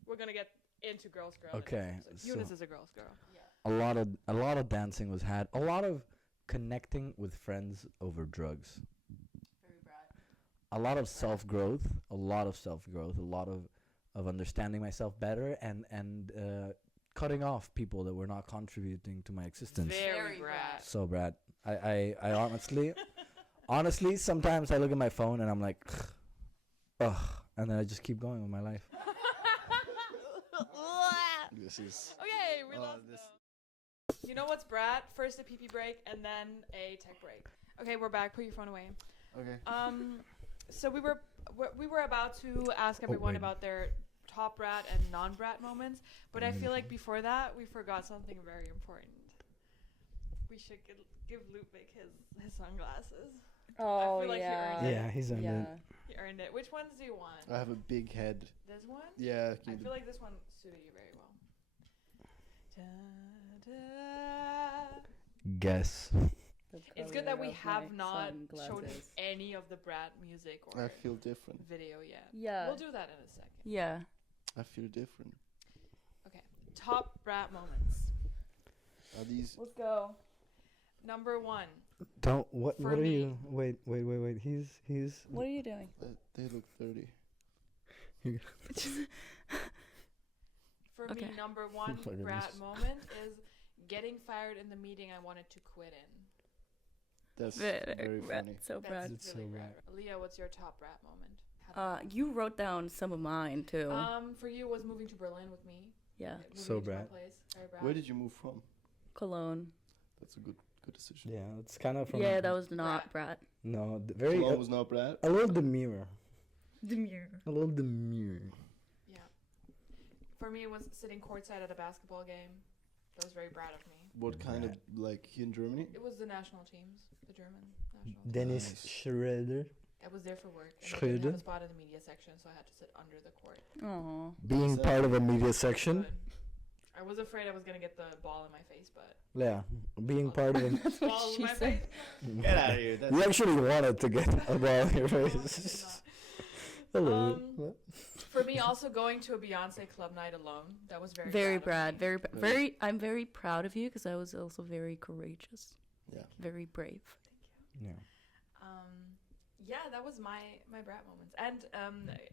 We're gonna get into girl's girl. in Okay, this episode. so- Eunice is a girl's girl. Yeah. A lot of dancing was had. A lot of connecting with friends over drugs. Very brat. A lot of self growth. A lot of understanding myself better and cutting off people that were not contributing to my existence. Very brat. So Brad, I honestly sometimes I look at my phone and I'm like, ugh, and then I just keep going with my life. This is. Okay, we Oh, lost this- them. You know what's brat? First a pee break and then a tech break. Okay, we're back. Put your phone away. Okay. So we were about to ask everyone wait. about their top brat and non-brat moments, but I feel like before that we forgot something very important. We should give Ludwig his sunglasses. Oh, I feel like he earned it. Yeah, he's on it. He earned it. Which ones do you want? I have a big head. This one? Yeah. I feel like this one suited you very well. Ta-da. Guess. It's good that we have not shown any of the brat music or I feel different. video yet. Yeah. We'll do that in a second. Yeah. I feel different. Okay. Top brat moments. Are these? Let's go. Number 1. Don't what For are me. you? Wait. He's What are you doing? They look 30. For Okay. me, number 1 My brat goodness. moment is getting fired in the meeting I wanted to quit in. That's very funny. So That's brat. It's really so brat. Aaliyah, what's your top brat moment? How do You wrote down some of mine too. For you was moving to Berlin with me. Yeah. Moving So to my brat. place. Very brat. Where did you move from? Cologne. That's a good decision. yeah. It's kind of from. Yeah, that was not brat. No, very Cologne was not Brad. a little demure. Demure. A little demure. Yeah. For me, it was sitting courtside at a basketball game. That was very brat of me. What kind of like here in Germany? It was the national teams, the German national team. Dennis Nice. Schroeder. I was there for work. And I didn't Schröder? have a spot in the media section, so I had to sit under the court. Oh. Being So- part of a media section. But I was afraid I was gonna get the ball in my face, but Yeah, being part of a. ball in she my said. face. Get out of here. You actually wanted to get a ball in your No, I face. did not. Hello. Um, For me, also going to a Beyonce club night alone. That was very Very brat. Brad. Very. I'm very proud of you because I was also very courageous. Yeah. Very brave. Yeah. Yeah, that was my brat moments, and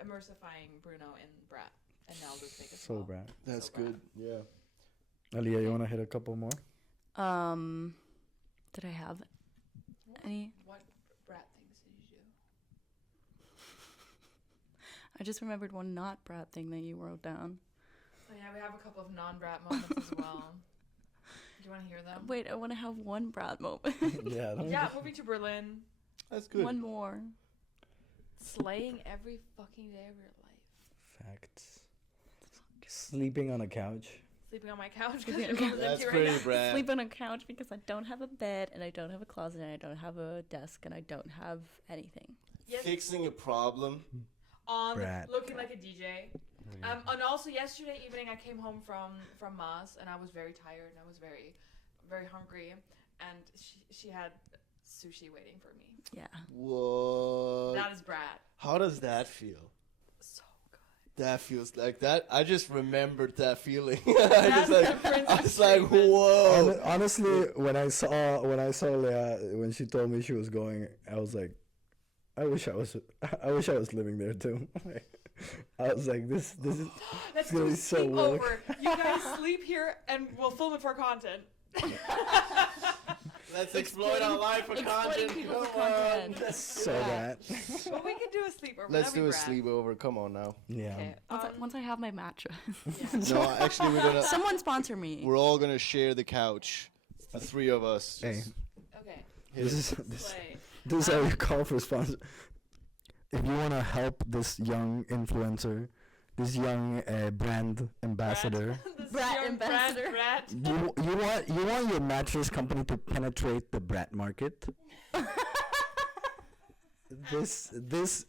immersifying Bruno in brat, and now Ludwig as So well. bad. That's So brat. good. Yeah. Aaliyah, you want to hit a couple more? Did I have any? What brat things did you do? I just remembered one not Brad thing that you wrote down. Oh, yeah, we have a couple of non-brat moments as well. Do you want to hear them? Wait, I want to have one Brad moment. Yeah. Yeah, moving to Berlin, That's good. One more. slaying every fucking day of your life, Facts. Sleeping on a couch. sleeping on my couch. 'cause Sleeping your on a room is That's empty right pretty now. Brad. Sleep on a couch because I don't have a bed and I don't have a closet and I don't have a desk and I don't have anything. Yes, Fixing a problem. on Brat. looking like a DJ. And also yesterday evening I came home from Mass and I was very tired and I was very, very hungry, and she had sushi waiting for me. Yeah. What? That is brat. How does that feel? So good. That feels like that. I just remembered that feeling. That's the I princess was like, treatment. whoa. Honestly, when I saw Leah, when she told me she was going, I was like, I wish I was living there too. I was like, this is. Let's gonna do a be so work. sleepover. You guys sleep here and we'll film it for content. Let's exploit our life for content. people for Come on. content. Let's So do bad. But we can do a sleepover. Let's That'd be do a brat. sleepover. Come on now. Yeah. Okay. Once I have my mattress. Yeah. No, actually, Someone sponsor me. we're all gonna share the couch. The three of us. Hey, Okay. this is Slay. this is how you call for sponsor. If you want to help this young influencer, this young brand ambassador, This Brat young ambassador. Brat. you want your mattress company to penetrate the brat market. this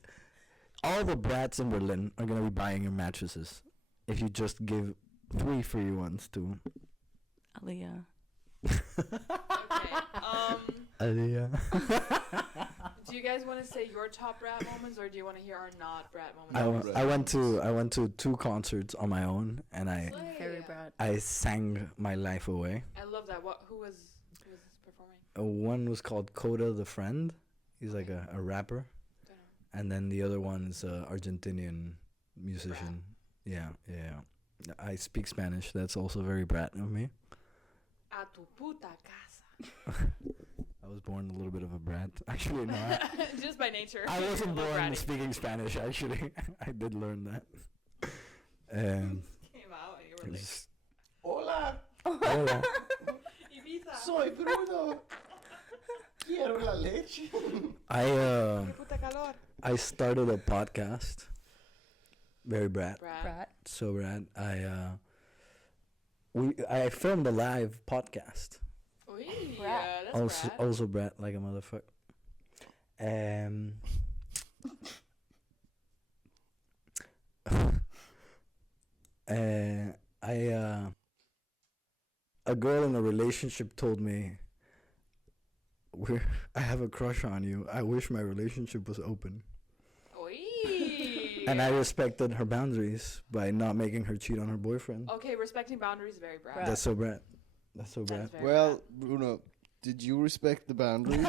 all the brats in Berlin are gonna be buying your mattresses if you just give 3 free ones to Aaliyah. Okay. Aaliyah. Do you guys want to say your top brat moments, or do you want to hear our not brat moments? No. I went to 2 concerts on my own, and Slay. Very brat. I sang my life away. I love that. Who was performing? One was called Coda the Friend. He's like a rapper. Don't know. And then the other one is a Argentinian musician. Yeah. I speak Spanish. That's also very brat of me. A tu puta casa. I was born a little bit of a brat. Actually, no. Just by nature. I wasn't You're a little born bratty. speaking Spanish, actually. I did learn that. Came out and you were like, Just- Hola, Hola. Ibiza. soy Bruno. Quiero la leche. Que puta calor. I started a podcast. Very brat. Brat. So brat. I filmed a live podcast. Oi, Brat. that's Also brat. also brat like a motherfucker. A girl in a relationship told me, I have a crush on you. I wish my relationship was open. Oi. And I respected her boundaries by not making her cheat on her boyfriend. Okay, respecting boundaries is very brat. Brat. That's so brat. That's so brat. That's very Well, Bruno, did you respect the boundaries?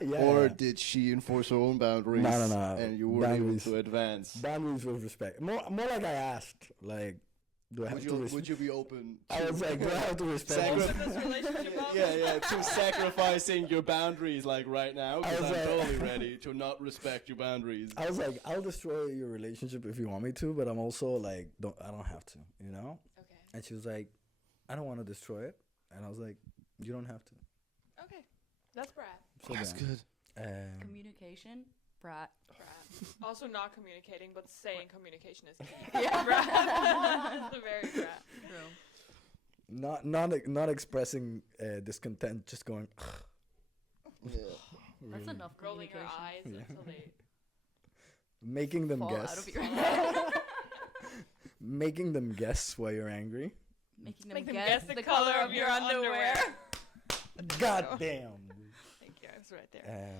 Yeah. Or did she enforce her own boundaries? No. And you weren't able Boundaries. to advance? Boundaries with respect. More like I asked, like, do I have to respect? Would you be open? I was like, do I have to respect Sacri- this? brat. This relationship up? yeah, to sacrificing your boundaries like right now, I because was I'm like- totally ready to not respect your boundaries. I was like, I'll destroy your relationship if you want me to, but I'm also like, I don't have to, you know? Okay. And she was like, I don't want to destroy it. And I was like, you don't have to. Okay. That's brat. So That's brat. good. Communication. Brat. Brat. Also not communicating, but saying communication is key. Yeah. Brat. Very brat. True. Not expressing discontent, just going. Yeah. That's really. enough Rolling your communication. eyes Yeah. until they Making them Fall guess. out of your head. Making them guess why you're angry. Making make them guess the color of your underwear. God damn. Thank you. It's right there.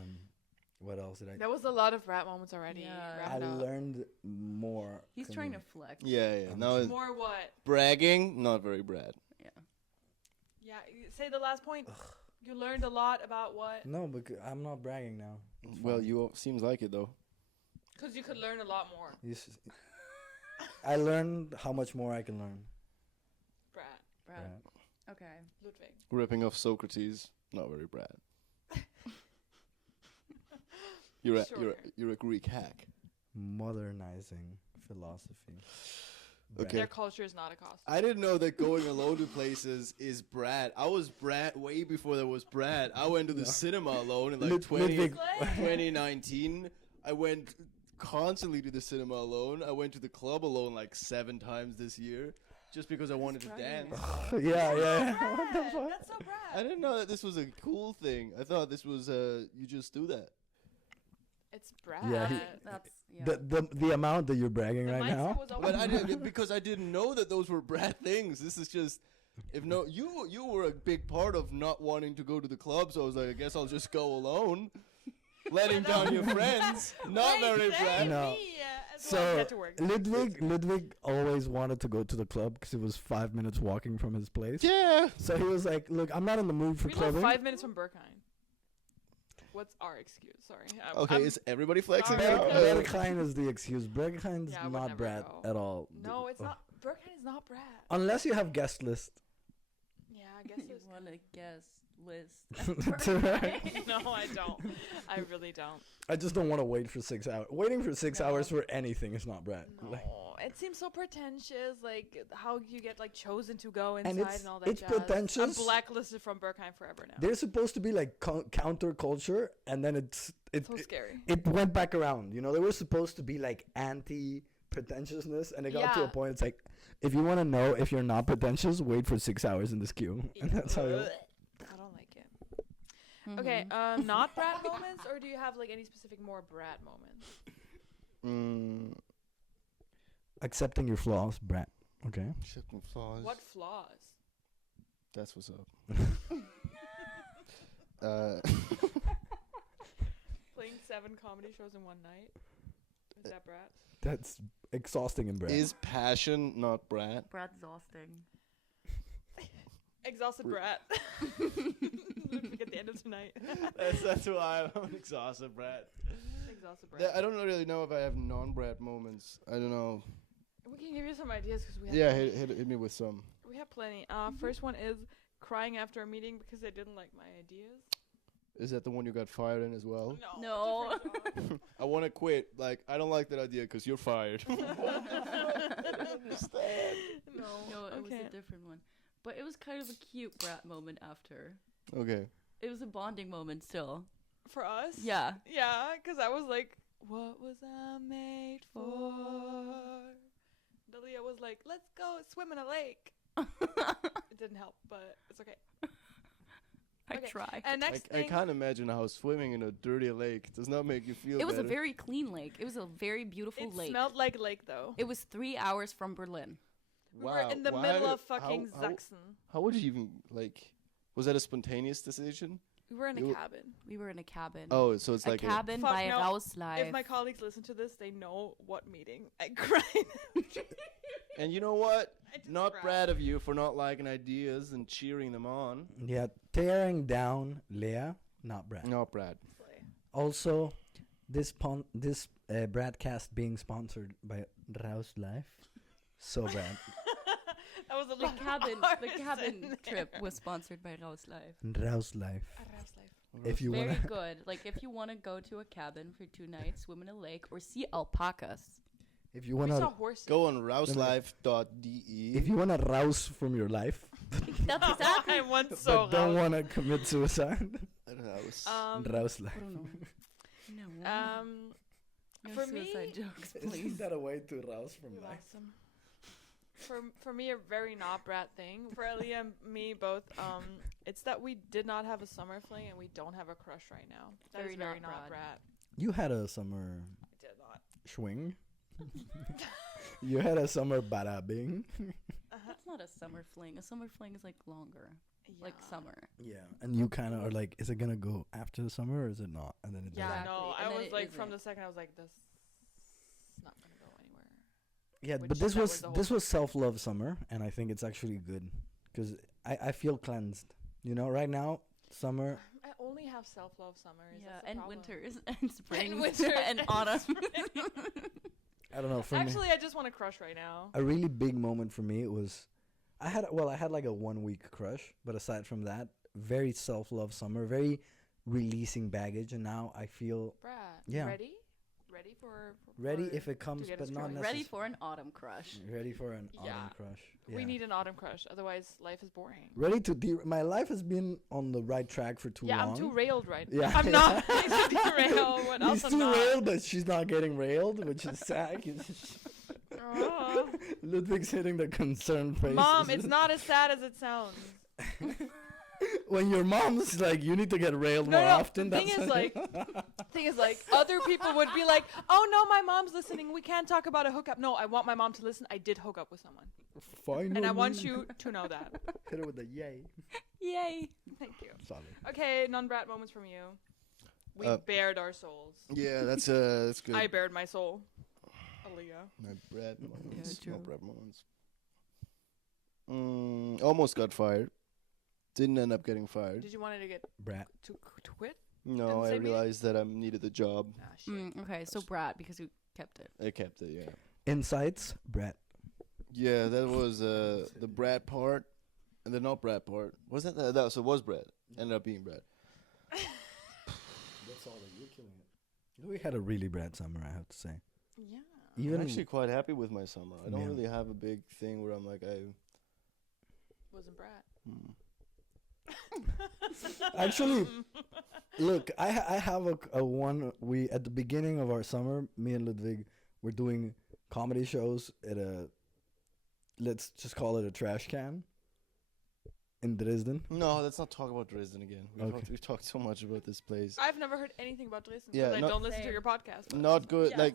What else did I? That was a lot of brat moments already. Yeah. Wrap I it up. learned more. He's trying to flex. Yeah. Now it's More what? bragging, not very Brad. Yeah. Yeah. Say the last point. You learned a lot about what? No, because I'm not bragging now. It's Well, fine. you seems like it though. Because you could learn a lot more. I learned how much more I can learn. Brat. Brat. Okay. Ludwig. Ripping off Socrates, not very Brad. You're a Greek hack. Modernizing philosophy. Okay. Their culture is not a costume. I didn't know that going alone to places is Brad. I was Brad way before there was Brad. I went to the cinema alone in like Ludwig. 2019. I went constantly to the cinema alone. I went to the club alone like 7 times this year just because I wanted to dance. yeah. Brat. That's so I brat. didn't know that this was a cool thing. I thought this was you just do that. It's brat. Yeah, That's yeah. The amount that you're bragging The right mic now. was open. But I didn't because I didn't know that those were Brad things. This is just you were a big part of not wanting to go to the club, so I was like, I guess I'll just go alone. Letting down your friends. Not very Brad. No. So So get to work. Ludwig always wanted to go to the club because it was 5 minutes walking from his place. Yeah. So he was like, "Look, I'm not in the mood for We live clubbing." 5 minutes from Berkheim. What's our excuse? Sorry. Okay, is everybody flexing sorry. now? Berghain is the excuse. Berghein's Yeah, I would not never brat go. at all. No, it's Ugh. not. Berkheim is not brat. Unless you have guest list. Yeah, I guess You it's. want to guess list. No, I don't. I really don't. I just don't want to wait for 6 hours. Waiting for 6 No. hours for anything is not brat. No, Like, It seems so pretentious, like how you get like chosen to go And inside it's and all that it's jazz. pretentious. I'm blacklisted from Berkheim forever now. They're supposed to be like counterculture, and then it So scary. it went back around. You know, they were supposed to be like anti-pretentiousness, and it got to a Yeah. point. It's like, if you want to know if you're not pretentious, wait for 6 hours in this queue, and that's how. I don't like it. Okay, not brat moments, or do you have like any specific more brat moments? Accepting your flaws, brat. Okay. Accepting flaws. What flaws? That's what's up. Playing 7 comedy shows in one night? Is that brat? That's exhausting and brat. Is passion not brat? Brat exhausting. Exhausted brat. At the end of tonight. That's why I'm an exhausted brat. Exhausted brat. I don't really know if I have non-brat moments. I don't know. We can give you some ideas because we have Yeah, plenty. hit me with some. We have plenty. First one is crying after a meeting because they didn't like my ideas. Is that the one you got fired in as well? No. different job. I want to quit. Like, I don't like that idea because you're fired. No. No, it was Okay. a different one. But it was kind of a cute brat moment after. Okay. It was a bonding moment still. For us? Yeah. Yeah, because I was like, what was I made for? Aaliyah was like, let's go swim in a lake. It didn't help, but it's okay. I Okay. try. And next I thing, can't imagine how swimming in a dirty lake does not make you feel It was a better. very clean lake. It was a very beautiful it lake. smelled like lake though. It was 3 hours from Berlin. We were in the middle of fucking Sachsen. How would you even, like, was that a spontaneous decision? We were in a You- cabin. We were in a cabin. Oh, so it's a like cabin Fuck, by no. Raus Live. If my colleagues listen to this, they know what meeting I cried. And you know what? I just Not cried. proud of you for not liking ideas and cheering them on. Yeah, tearing down Lea, not brat. Not Brad. Also, this Bratcast being sponsored by Raus Life, so bad. That was a the lot of cabin R's the in cabin there. trip was sponsored by Raus Live. Raus Life. Arras life. If you Very wanna, good. Like if you want to go to a cabin for 2 nights, swim in a lake, or see alpacas. if you We saw wanna, horses. Go on rouselife.de. if you wanna rouse from your life, That's exactly. I want but so don't loud. wanna commit suicide, Rouse. Raus Life. Bruno. No. No for suicide me- jokes, please. that a way to rouse from We lost him. For me, a very not brat thing. For Aaliyah and me both, it's that we did not have a summer fling and we don't have a crush right now. That Very is very not not brat. brat. You had a summer I did not. swing. You had a summer bada bing. That's not a summer fling. A summer fling is like longer, like Yeah. summer. Yeah, and you kind of are like, is it gonna go after the summer or is it not? And then it Yeah, doesn't. no, Exactly, and I then was it like, from isn't. the second, I was like, this is not gonna go anywhere. Yeah, Which but this that was was the whole this was self-love summer, and I think it's actually good because I feel cleansed. You know, right now summer. I only have self-love summers. Yeah, that's the and problem. winters and springs winters and and autumn. I don't know. For me, Actually, I just want to crush right now. a really big moment for me was I had like a 1 week crush, but aside from that, very self-love summer, very releasing baggage, and now I feel Brad, Yeah. ready? Ready for ready for- if it comes, get but us not going. necessarily Ready for an autumn crush. ready for an Yeah. autumn crush. We Yeah. need an autumn crush, otherwise life is boring. ready to my life has been on the right track for too long. I'm too railed right now. Yeah. I'm not ready to derail. What else He's I'm too not. railed, but she's not getting railed, which is sad. Oh. Ludwig's hitting the concerned face. Mom, it's not as sad as it sounds. When your mom's like, you need to get railed No, more no, often. the thing That's is, like, other people would be like, oh no, my mom's listening. We can't talk about a hookup. No, I want my mom to listen. I did hook up with someone. Finally. And I want you to know that. Hit her with a yay. Yay. Thank you. Solid. Okay, non-brat moments from you. We bared our souls. Yeah, that's good. I bared my soul. Aaliyah. My Brad moments. true. My Brad moments. Almost got fired. Didn't end up getting fired. Did you want to get Brat. to quit? No, And I same meeting? realized that I needed the job. Ah, shit. Okay, so brat because you kept it. I kept it, yeah. Insights. Brat. Yeah, that was the Brad part, and the not Brad part. Was that that? So it was Brad. Ended up being Brad. That's all that you're killing it. We had a really brat summer, I have to say. Yeah. Even I'm actually quite happy with my summer. I don't Yeah. really have a big thing where I'm like, Wasn't brat. Actually, look, I have a one. We at the beginning of our summer, me and Ludwig were doing comedy shows at a, let's just call it a trash can in Dresden. no, let's not talk about Dresden again. Okay. We've talked so much about this place. I've never heard anything about Dresden Yeah, because I not- don't listen to Same. your podcast. but- Not good. Yeah, Like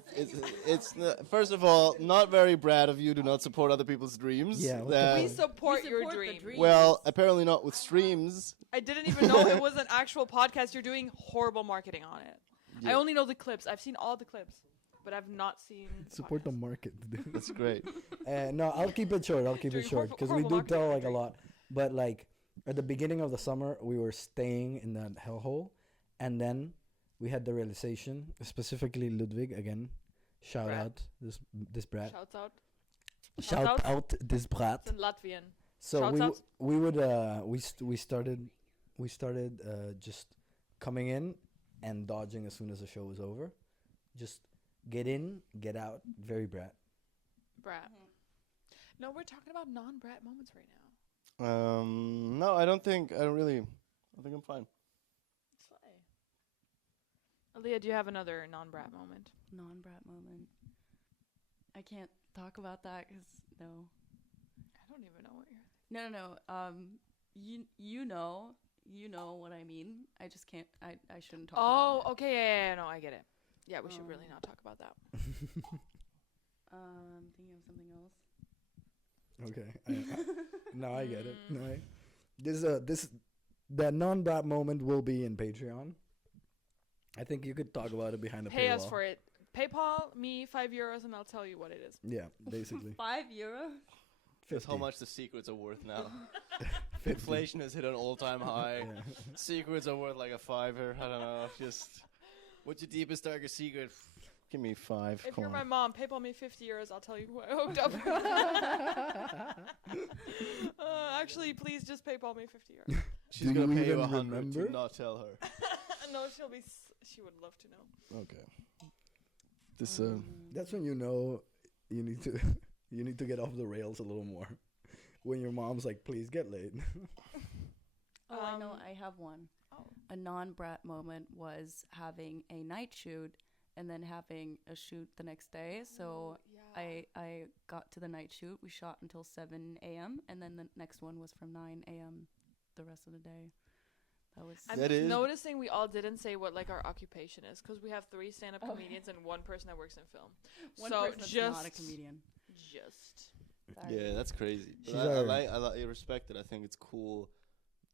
first of all, not very Brad of you to not support other people's dreams. Yeah, what the That- we fuck? support We your support the dream. dream. well, apparently not with streams. I didn't even know it was an actual podcast. You're doing horrible marketing on it. I Yeah. only know the clips. I've seen all the clips, but I've not seen. Support the podcast. market. That's great. No, I'll keep it short. I'll keep it Doing short horrible- because we horrible do tell like a marketing. lot. But like at the beginning of the summer, we were staying in that hellhole, and then we had the realization, specifically Ludwig again. Shout Brat. out this brat. Shouts out. Shout Shoutouts? out this brat. It's in Latvian. So Shouts outs? we would we started just coming in and dodging as soon as the show was over. Just get in, get out. Very brat. Brat. No, we're talking about non-brat moments right now. No, I don't think. I think I'm fine. Slay. Aaliyah, do you have another non-brat moment? Non-brat moment. I can't talk about that because no. I don't even know what you're. No. You know what I mean. I just can't. I shouldn't talk. Oh, about okay, yeah, no, I get it. Yeah, we should really not talk about that. Thinking of something else. Okay. No, I get it. No, that non-brat moment will be in Patreon. I think you could talk about it behind the Pay Oh, us for it. PayPal me €5 and I'll tell you what it is. Yeah, basically. €5. That's how 50. much the secrets are worth now. 50. Inflation has hit an all-time high. Yeah. Secrets are worth like a $5. I don't know. Just what's your deepest, darkest secret? Give me 5. If Come you're on. my mom, PayPal me €50. I'll tell you who I hooked up. Actually, please just PayPal me €50. She's Do gonna you pay you even 100 remember? to not tell her. No, she would love to know. Okay. This That's when you know you need to get off the rails a little more. When your mom's like, "Please get laid." Oh, I know. Um, I have one. Oh. A non-brat moment was having a night shoot and then having a shoot the next day. So yeah. I got to the night shoot. We shot until 7 a.m. and then the next one was from 9 a.m. the rest of the day. That was. I'm That is- noticing we all didn't say what like our occupation is because we have 3 stand-up Oh. comedians and 1 person that works in film. One so person that's just not a comedian. Just Sorry. yeah, that's crazy. But She's I our- like I respect it. I think it's cool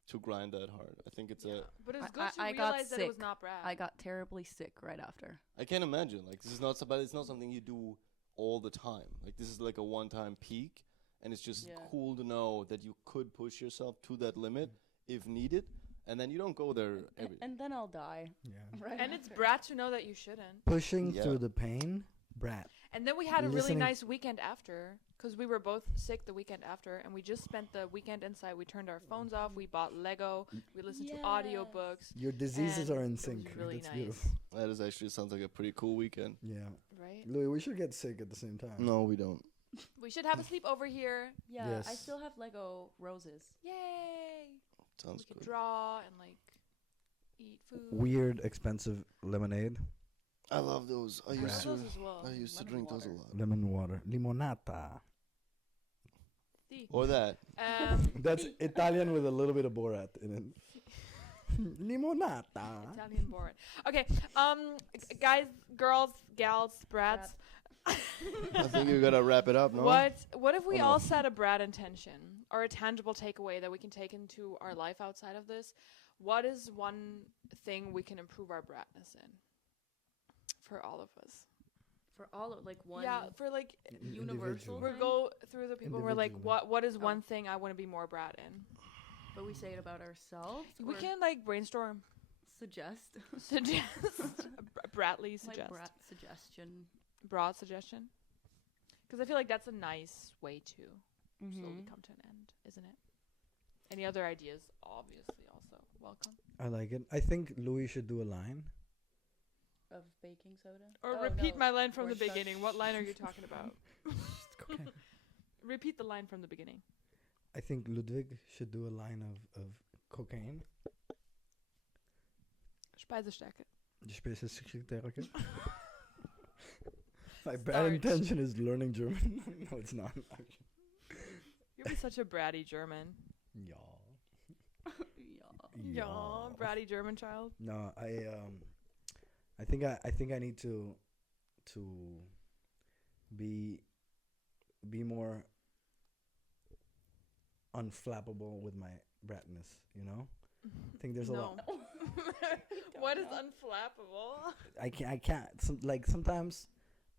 to grind that hard. I think it's yeah. But it's I- good to I got realize that it was sick. not Brad. I got terribly sick right after. I can't imagine. Like this is not but it's not something you do all the time. Like this is like a one-time peak, and it's just Yeah. cool to know that you could push yourself to that limit if needed, and then you don't go there every. And then I'll die. Yeah. Right and it's after. Brad to know that you shouldn't. Pushing Yeah. through the pain, brat. And then we had a really Listening- nice weekend after because we were both sick the weekend after, and we just spent the weekend inside. We turned our phones off. We bought Lego. We listened to Yes. audiobooks. Your diseases And are in it was sync. really That's nice. beautiful. That is actually sounds like a pretty cool weekend. Yeah. Right? Louis, we should get sick at the same time. No, we don't. We should have a sleepover here. Yeah, I Yes. still have Lego roses. Yay! Sounds We could good. draw and like eat food. Weird, expensive lemonade. I love those. I I used love to. those as well. I used to Lemon drink those a water. lot. Lemon water. Limonata. See. Or that. That's Italian with a little bit of Borat in it. Limonata. Italian board. Okay, guys, girls, gals, brats. I think you gotta wrap it up, no? What if we Oh, no. all set a brat intention or a tangible takeaway that we can take into our life outside of this? What is one thing we can improve our bratness in for all of us? For all of like one. Yeah, for like Universal. we go through the people. We're like, Individual. what is Oh. one thing I want to be more brat in? But we say it about ourselves. We or can like brainstorm, suggest. suggest, Bratly My suggest, brat suggestion. broad suggestion. Because I feel like that's a nice way to Mm-hmm. slowly come to an end, isn't it? Any other ideas? Obviously, also welcome. I like it. I think Louis should do a line. of baking soda. Or Oh, repeat no, my line from the cornstarch. beginning. What line are you talking about? Okay. Repeat the line from the beginning. I think Ludwig should do a line of cocaine. Speisestärke. My bad Starch. intention is learning German. No, it's not. You'll be such a bratty German. Yeah. Yeah. Yeah, bratty German child. No, I think I need to be more unflappable with my bratness, you know? I think there's a lot. No. What is unflappable? I can't sometimes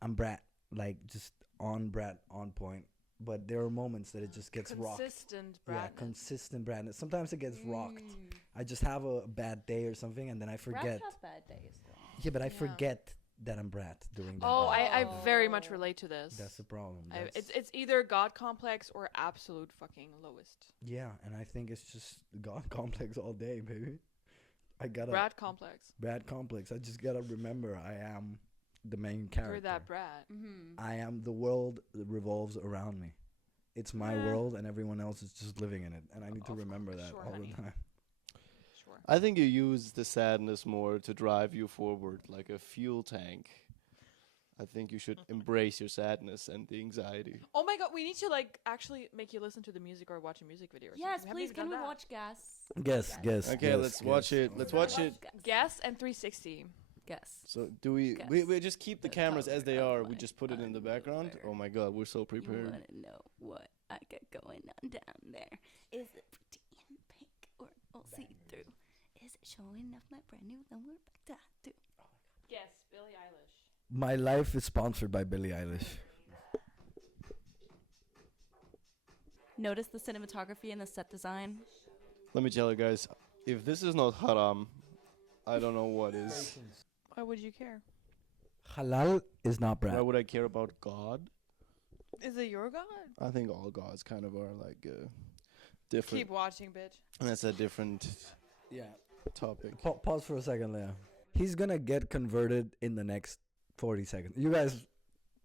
I'm brat, like just on brat, on point, but there are moments that it just gets rocked. Consistent Yeah, bratness. consistent bratness. Sometimes it gets rocked. Mm. I just have a bad day or something, and then I forget. Brats have bad days, though. Yeah, but I Yeah. forget that I'm brat during that. Oh, day. I very much relate to this. That's the problem. It's either God complex or absolute fucking lowest. Yeah, and I think it's just God complex all day, baby. I gotta Brat complex. brat complex. I just gotta remember I am the main character. You're that brat. Mm-hmm. I am the world that revolves around me. It's my Yeah. world, and everyone else is just living in it, and I need to Of remember course, that sure, all honey. the time. Sure. I think you use the sadness more to drive you forward, like a fuel tank. I think you should embrace your sadness and the anxiety. Oh my god, we need to like actually make you listen to the music or watch a music video or Yes, something. We please, haven't can even we done watch Gas? Guess. Okay, let's watch it. Let's watch it. that. Guess and 360. Guess. So do we? Guess We just keep the the cameras as they color are. of We my just put it in the background. underwear. Oh my god, we're so You prepared. want to know what I got going on down there? Is it pretty in pink or all see-through? Is it showing off my brand new lower back tattoo? Guess Billie Eilish. My life is sponsored by Billie Eilish. Notice the cinematography and the set design. Let me tell you guys, if this is not haram, I don't know what is. Why would you care? Halal is not Why brat. would I care about God? Is it your god? I think all gods kind of are like different. Keep watching, bitch. And that's a different Yeah. topic. Pause for a second, Leah. He's gonna get converted in the next 40 seconds. You guys,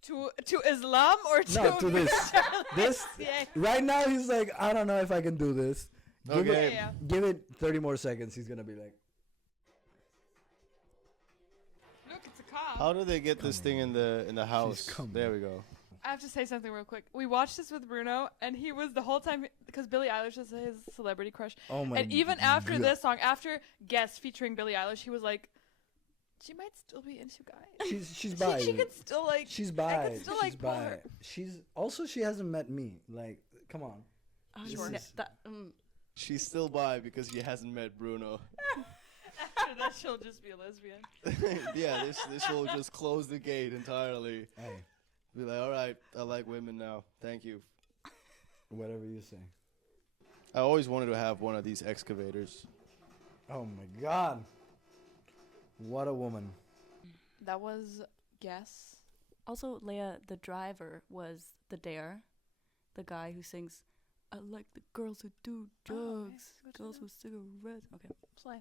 To Islam or to no, to this. This Yeah. right now, he's like, I don't know if I can do this. Give Okay. it, Yeah. give it 30 more seconds. He's gonna be like, Look, it's a cop. How do they get this thing in the house? coming. There we go. I have to say something real quick. We watched this with Bruno, and he was the whole time because Billie Eilish is his celebrity crush. oh my. And even after God. this song, after Guess featuring Billie Eilish, he was like, she might still be into guys. she's bi. She could still like. She's I bi. could still She's like pull bi. her. She's also she hasn't met me. Like, come on. Sure. This is- She's still bi because she hasn't met Bruno. After that, she'll just be a lesbian. Yeah, this will just close the gate entirely. Hey, Be like, all right, I like women now. Thank you. whatever you say. I always wanted to have one of these excavators. Oh my God. What a woman. That was Guess. Also, Leia, the driver, was the Dare, the guy who sings, I like the girls who do drugs, Good to girls know. with cigarettes. Okay. Play.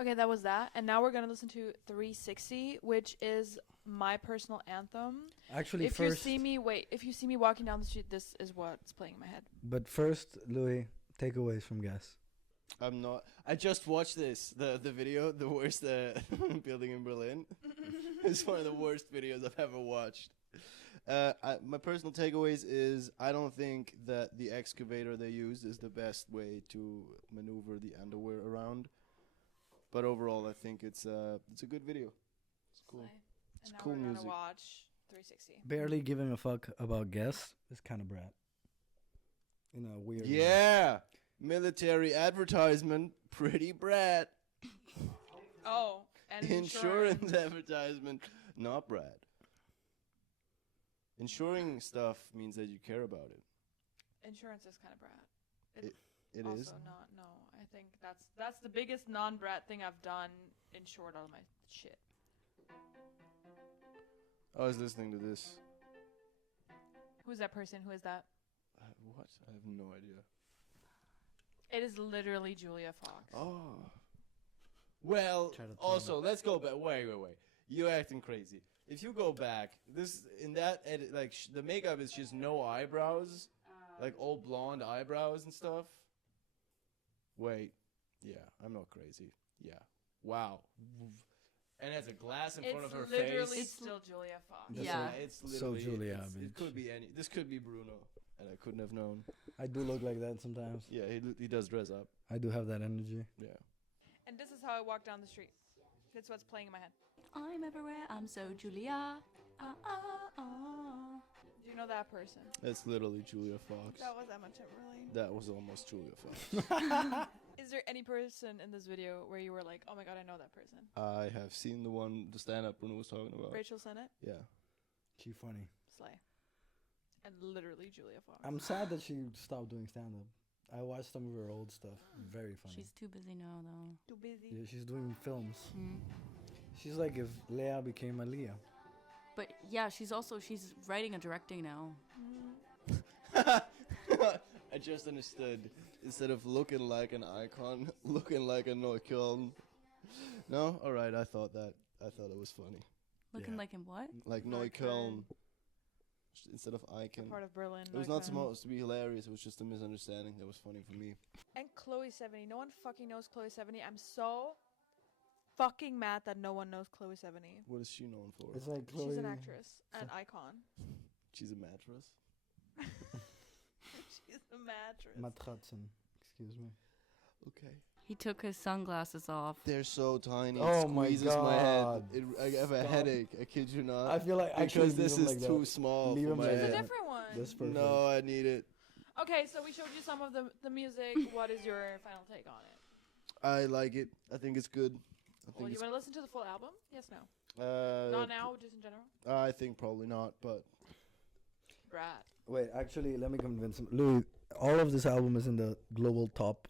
Okay, that was that. And now we're going to listen to 360, which is my personal anthem. Actually, If first, you see me walking down the street, this is what's playing in my head. but first, Louis, takeaways from Guess. I'm not. I just watched this. The video, the worst building in Berlin. It's one of the worst videos I've ever watched. My personal takeaways is I don't think that the excavator they used is the best way to maneuver the underwear around. But overall, I think it's a good video. It's cool. Play. It's And now cool we're music. gonna watch 360. Barely giving a fuck about Guess is kind of brat. In a weird way. Yeah, military advertisement, pretty brat. Oh, and Insurance advertisement, not brat. Insuring stuff means that you care about it. Insurance is kind of brat. It also is. not. No, I think that's the biggest non-brat thing I've done. Insured all my shit. I was listening to this. Who's that person? Who is that? What? I have no idea. It is literally Julia Fox. Oh. Well, Try to also, let's go back. Wait. You're acting crazy. If you go back, the makeup is just no eyebrows, like all blonde eyebrows and stuff. Wait, yeah, I'm not crazy. Yeah, wow. And has a glass in front of her It's literally face. still Julia Fox. Yeah. It's So literally Julia, It bitch. could be any. This could be Bruno, and I couldn't have known. I do look like that sometimes. Yeah, he does dress up. I do have that energy. Yeah. And this is how I walk down the street. That's what's playing in my head. I'm everywhere. I'm so Julia. Do you know that person? That's literally Julia Fox. That was Emma Timberlake. That was almost Julia Fox. Is there any person in this video where you were like, oh my god, I know that person? I have seen the stand-up Bruno was talking about. Rachel Sennett? Yeah. She funny. Slay. And literally Julia Fox. I'm sad that she stopped doing stand up. I watched some of her old stuff. Very funny. She's too busy now, though. Too busy. Yeah, she's doing films. Mm. She's like if Lea became Aaliyah. But yeah, she's writing and directing now. I just understood. Instead of looking like an icon, looking like a Neukölln. No? Alright, I thought it was funny. Looking Yeah. like him what? Like Neukölln. Instead of icon. Part of Berlin. It was like not that. supposed to be hilarious, it was just a misunderstanding that was funny for me. And Chloe 70. No one fucking knows Chloe 70. I'm so fucking mad that no one knows Chloe 70. What is she known for? It's like Chloe. She's an actress, an icon. She's a mattress. She's a mattress. Matratzen. Excuse me. Okay. He took his sunglasses off. They're so tiny. Oh it my squeezes my head. God. I have a Stop. headache. I kid you not. I feel like actually because this leave 'em is like too that. small Leave for 'em my like It's a that. head. different one. That's perfect. No, I need it. Okay, so we showed you some of the music. What is your final take on it? I like it. I think it's good. I Well, think you it's. want to listen to the full album? Yes, no. Uh, Not now, just in general. I think probably not, but Brat. Wait, actually, let me convince him. Louis, all of this album is in the global top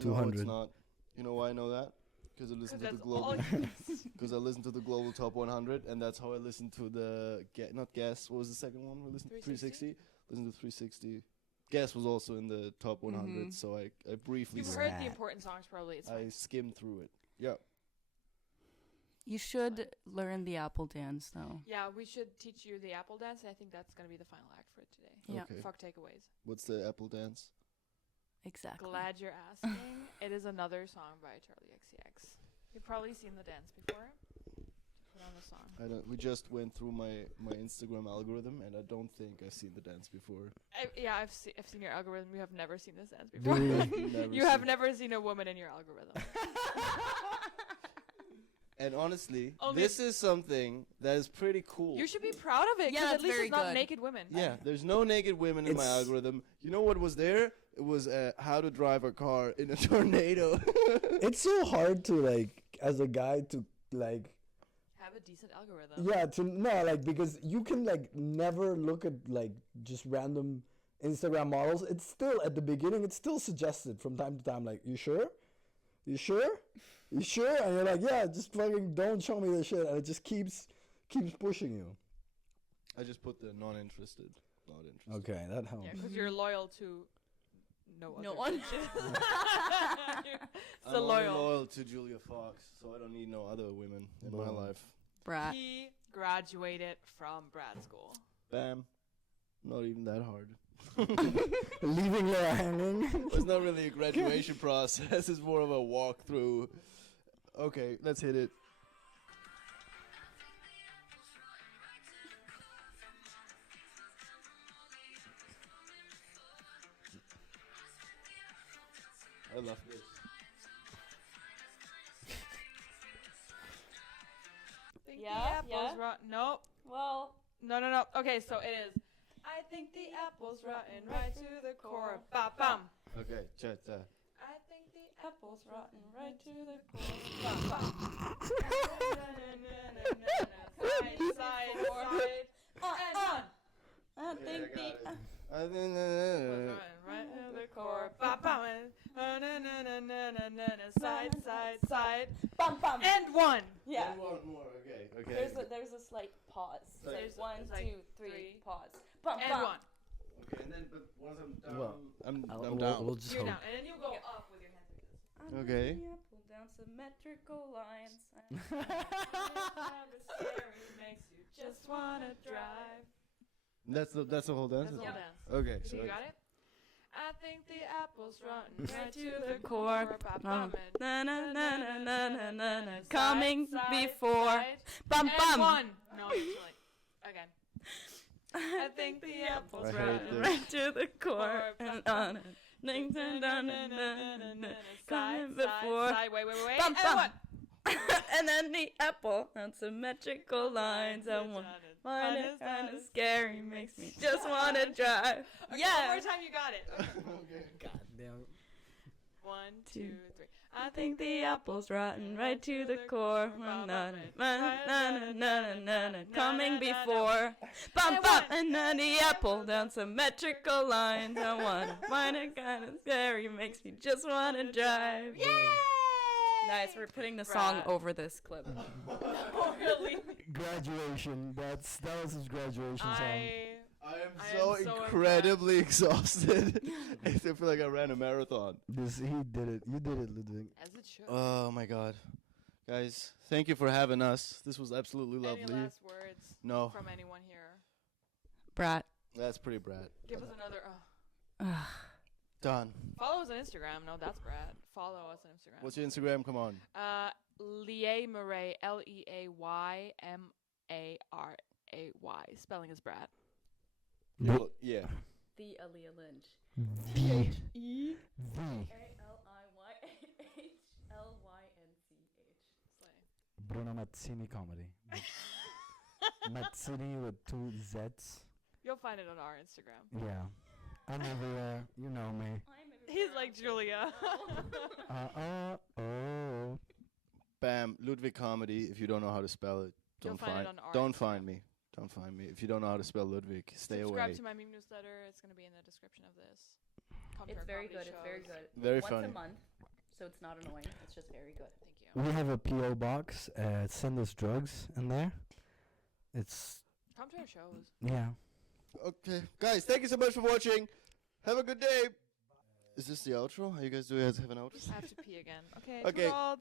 200. No, it's not. You know why I know that? Because I listen to the That's global. all you Because I listen to the global top 100, and that's how I listen to the not Guess. What was the second one? We listened to 360. 360? Listen to 360. Guess was also in the top 100, Mhm. so I briefly You've heard the important songs, probably. It's I fine. skimmed through it. Yeah. You should learn the apple dance, though. Yeah, we should teach you the Apple dance. I think that's gonna be the final act for today. Yeah. Okay. Fuck takeaways. What's the Apple dance? Exactly. Glad you're asking. It is another song by Charlie XCX. You've probably seen the dance before. Put on the song. I don't. We just went through my Instagram algorithm, and I don't think I've seen the dance before. I've seen your algorithm. You have never seen this dance before. Never You have seen- never seen a woman in your algorithm. And honestly, Only- this is something that is pretty cool. You should be proud of it. Yeah, 'cause at that's least very it's not good. naked women. Yeah, there's no naked women in my It's- algorithm. You know what was there? It was how to drive a car in a tornado. It's so hard to, like, as a guy to, like, Have a decent algorithm. yeah, because you can, like, never look at, like, just random Instagram models. It's still, at the beginning, it's still suggested from time to time, like, you sure? You sure? You sure? And you're like, yeah, just fucking don't show me this shit. And it just keeps pushing you. I just put the not interested. Not interested. Okay, that helps. Yeah, because you're loyal to no No other one. bitches. You're I'm so only loyal. loyal to Julia Fox, so I don't need no other women in my Boom. life. Brat. He graduated from Brat School. Bam. Not even that hard. Leaving her hanging. It's not really a graduation process. It's more of a walkthrough. Okay, let's hit it. I love this. Think Yeah, the apple's yeah. rotten. Nope. Well, No. Okay, so it is. I think the apple's rotten right to the core. Ba bam. Okay, chat. I think the apple's rotten right to the core. Ba bam. Side, side, side, and one. I think the. Rotten right to the core. Ba bam. Side, side, side, Bum bum. and one. Yeah. And one more. Okay. There's a slight pause. So There's one, it's like 2, 3, three. pause. Bum And bum. one. Okay, and then but once I'm down, Well, I'm we'll down. just You're hope. down. And then you go up with your hands like this. Okay. The apple down, symmetrical lines. Makes you just wanna drive. That's the whole dance. That's the whole Yep. dance. Okay, So so you got it? I think the apple's rotten right to the core. Na na na na na na na na. Coming before. Bum And bum. one. No, actually. Again. I think the apple's I hate rotten this. Right to the core. Bum, And bum. on it. Ding, ding, ding, ding, ding, ding. Coming Side, before. side, wait. Bum, And bum. what? And then the apple on symmetrical lines. I want it kind of scary. Makes me just want to drive. Okay, Yeah. one more time, you got it. God damn. 1, 2, 3. I think the apple's rotten right to the core. Coming before. Bum bum. And then the apple down symmetrical lines. I want to find it kind of scary. Makes me just want to drive. Yay! Nice, we're putting the song Brat. over this clip. Oh, really? Graduation. That was his graduation song. I I am am so so incredibly exhausted. I feel like I ran a marathon. He did it. You did it, Ludwig. As it should. Oh my god. Guys, thank you for having us. This was absolutely Any lovely. last words No, from anyone here? Brat. that's pretty Brat. Give us another. Done. Follow us on Instagram. No, that's Brad. Follow us on Instagram. What's your Instagram? Come on. Lea Marais, LeayMaray. Spelling is Brad. Yeah. The Aaliyah Lynch. The E. the ALIYHLYNCH. Bruno Mazzini comedy. Mazzini with 2 Z's. You'll find it on our Instagram. Yeah. I'm everywhere. You know me. He's like Julia. Oh. Bam. Ludwig comedy. If you don't know how to spell it, You'll don't find find. it on our Don't Instagram. find me. Don't find me. If you don't know how to spell Ludwig, stay Subscribe away. to my meme newsletter. It's going to be in the description of this. Come to It's our very comedy good. It's very shows. good. Very Once funny. a month, so it's not annoying. It's just very good. Thank you. We have a PO box. Send us drugs in there. It's Come to our shows. yeah. Okay, guys, thank you so much for watching. Have a good day. Is this the outro? Are you guys doing have an outro? I have to pee again. Okay. Okay. Toodles.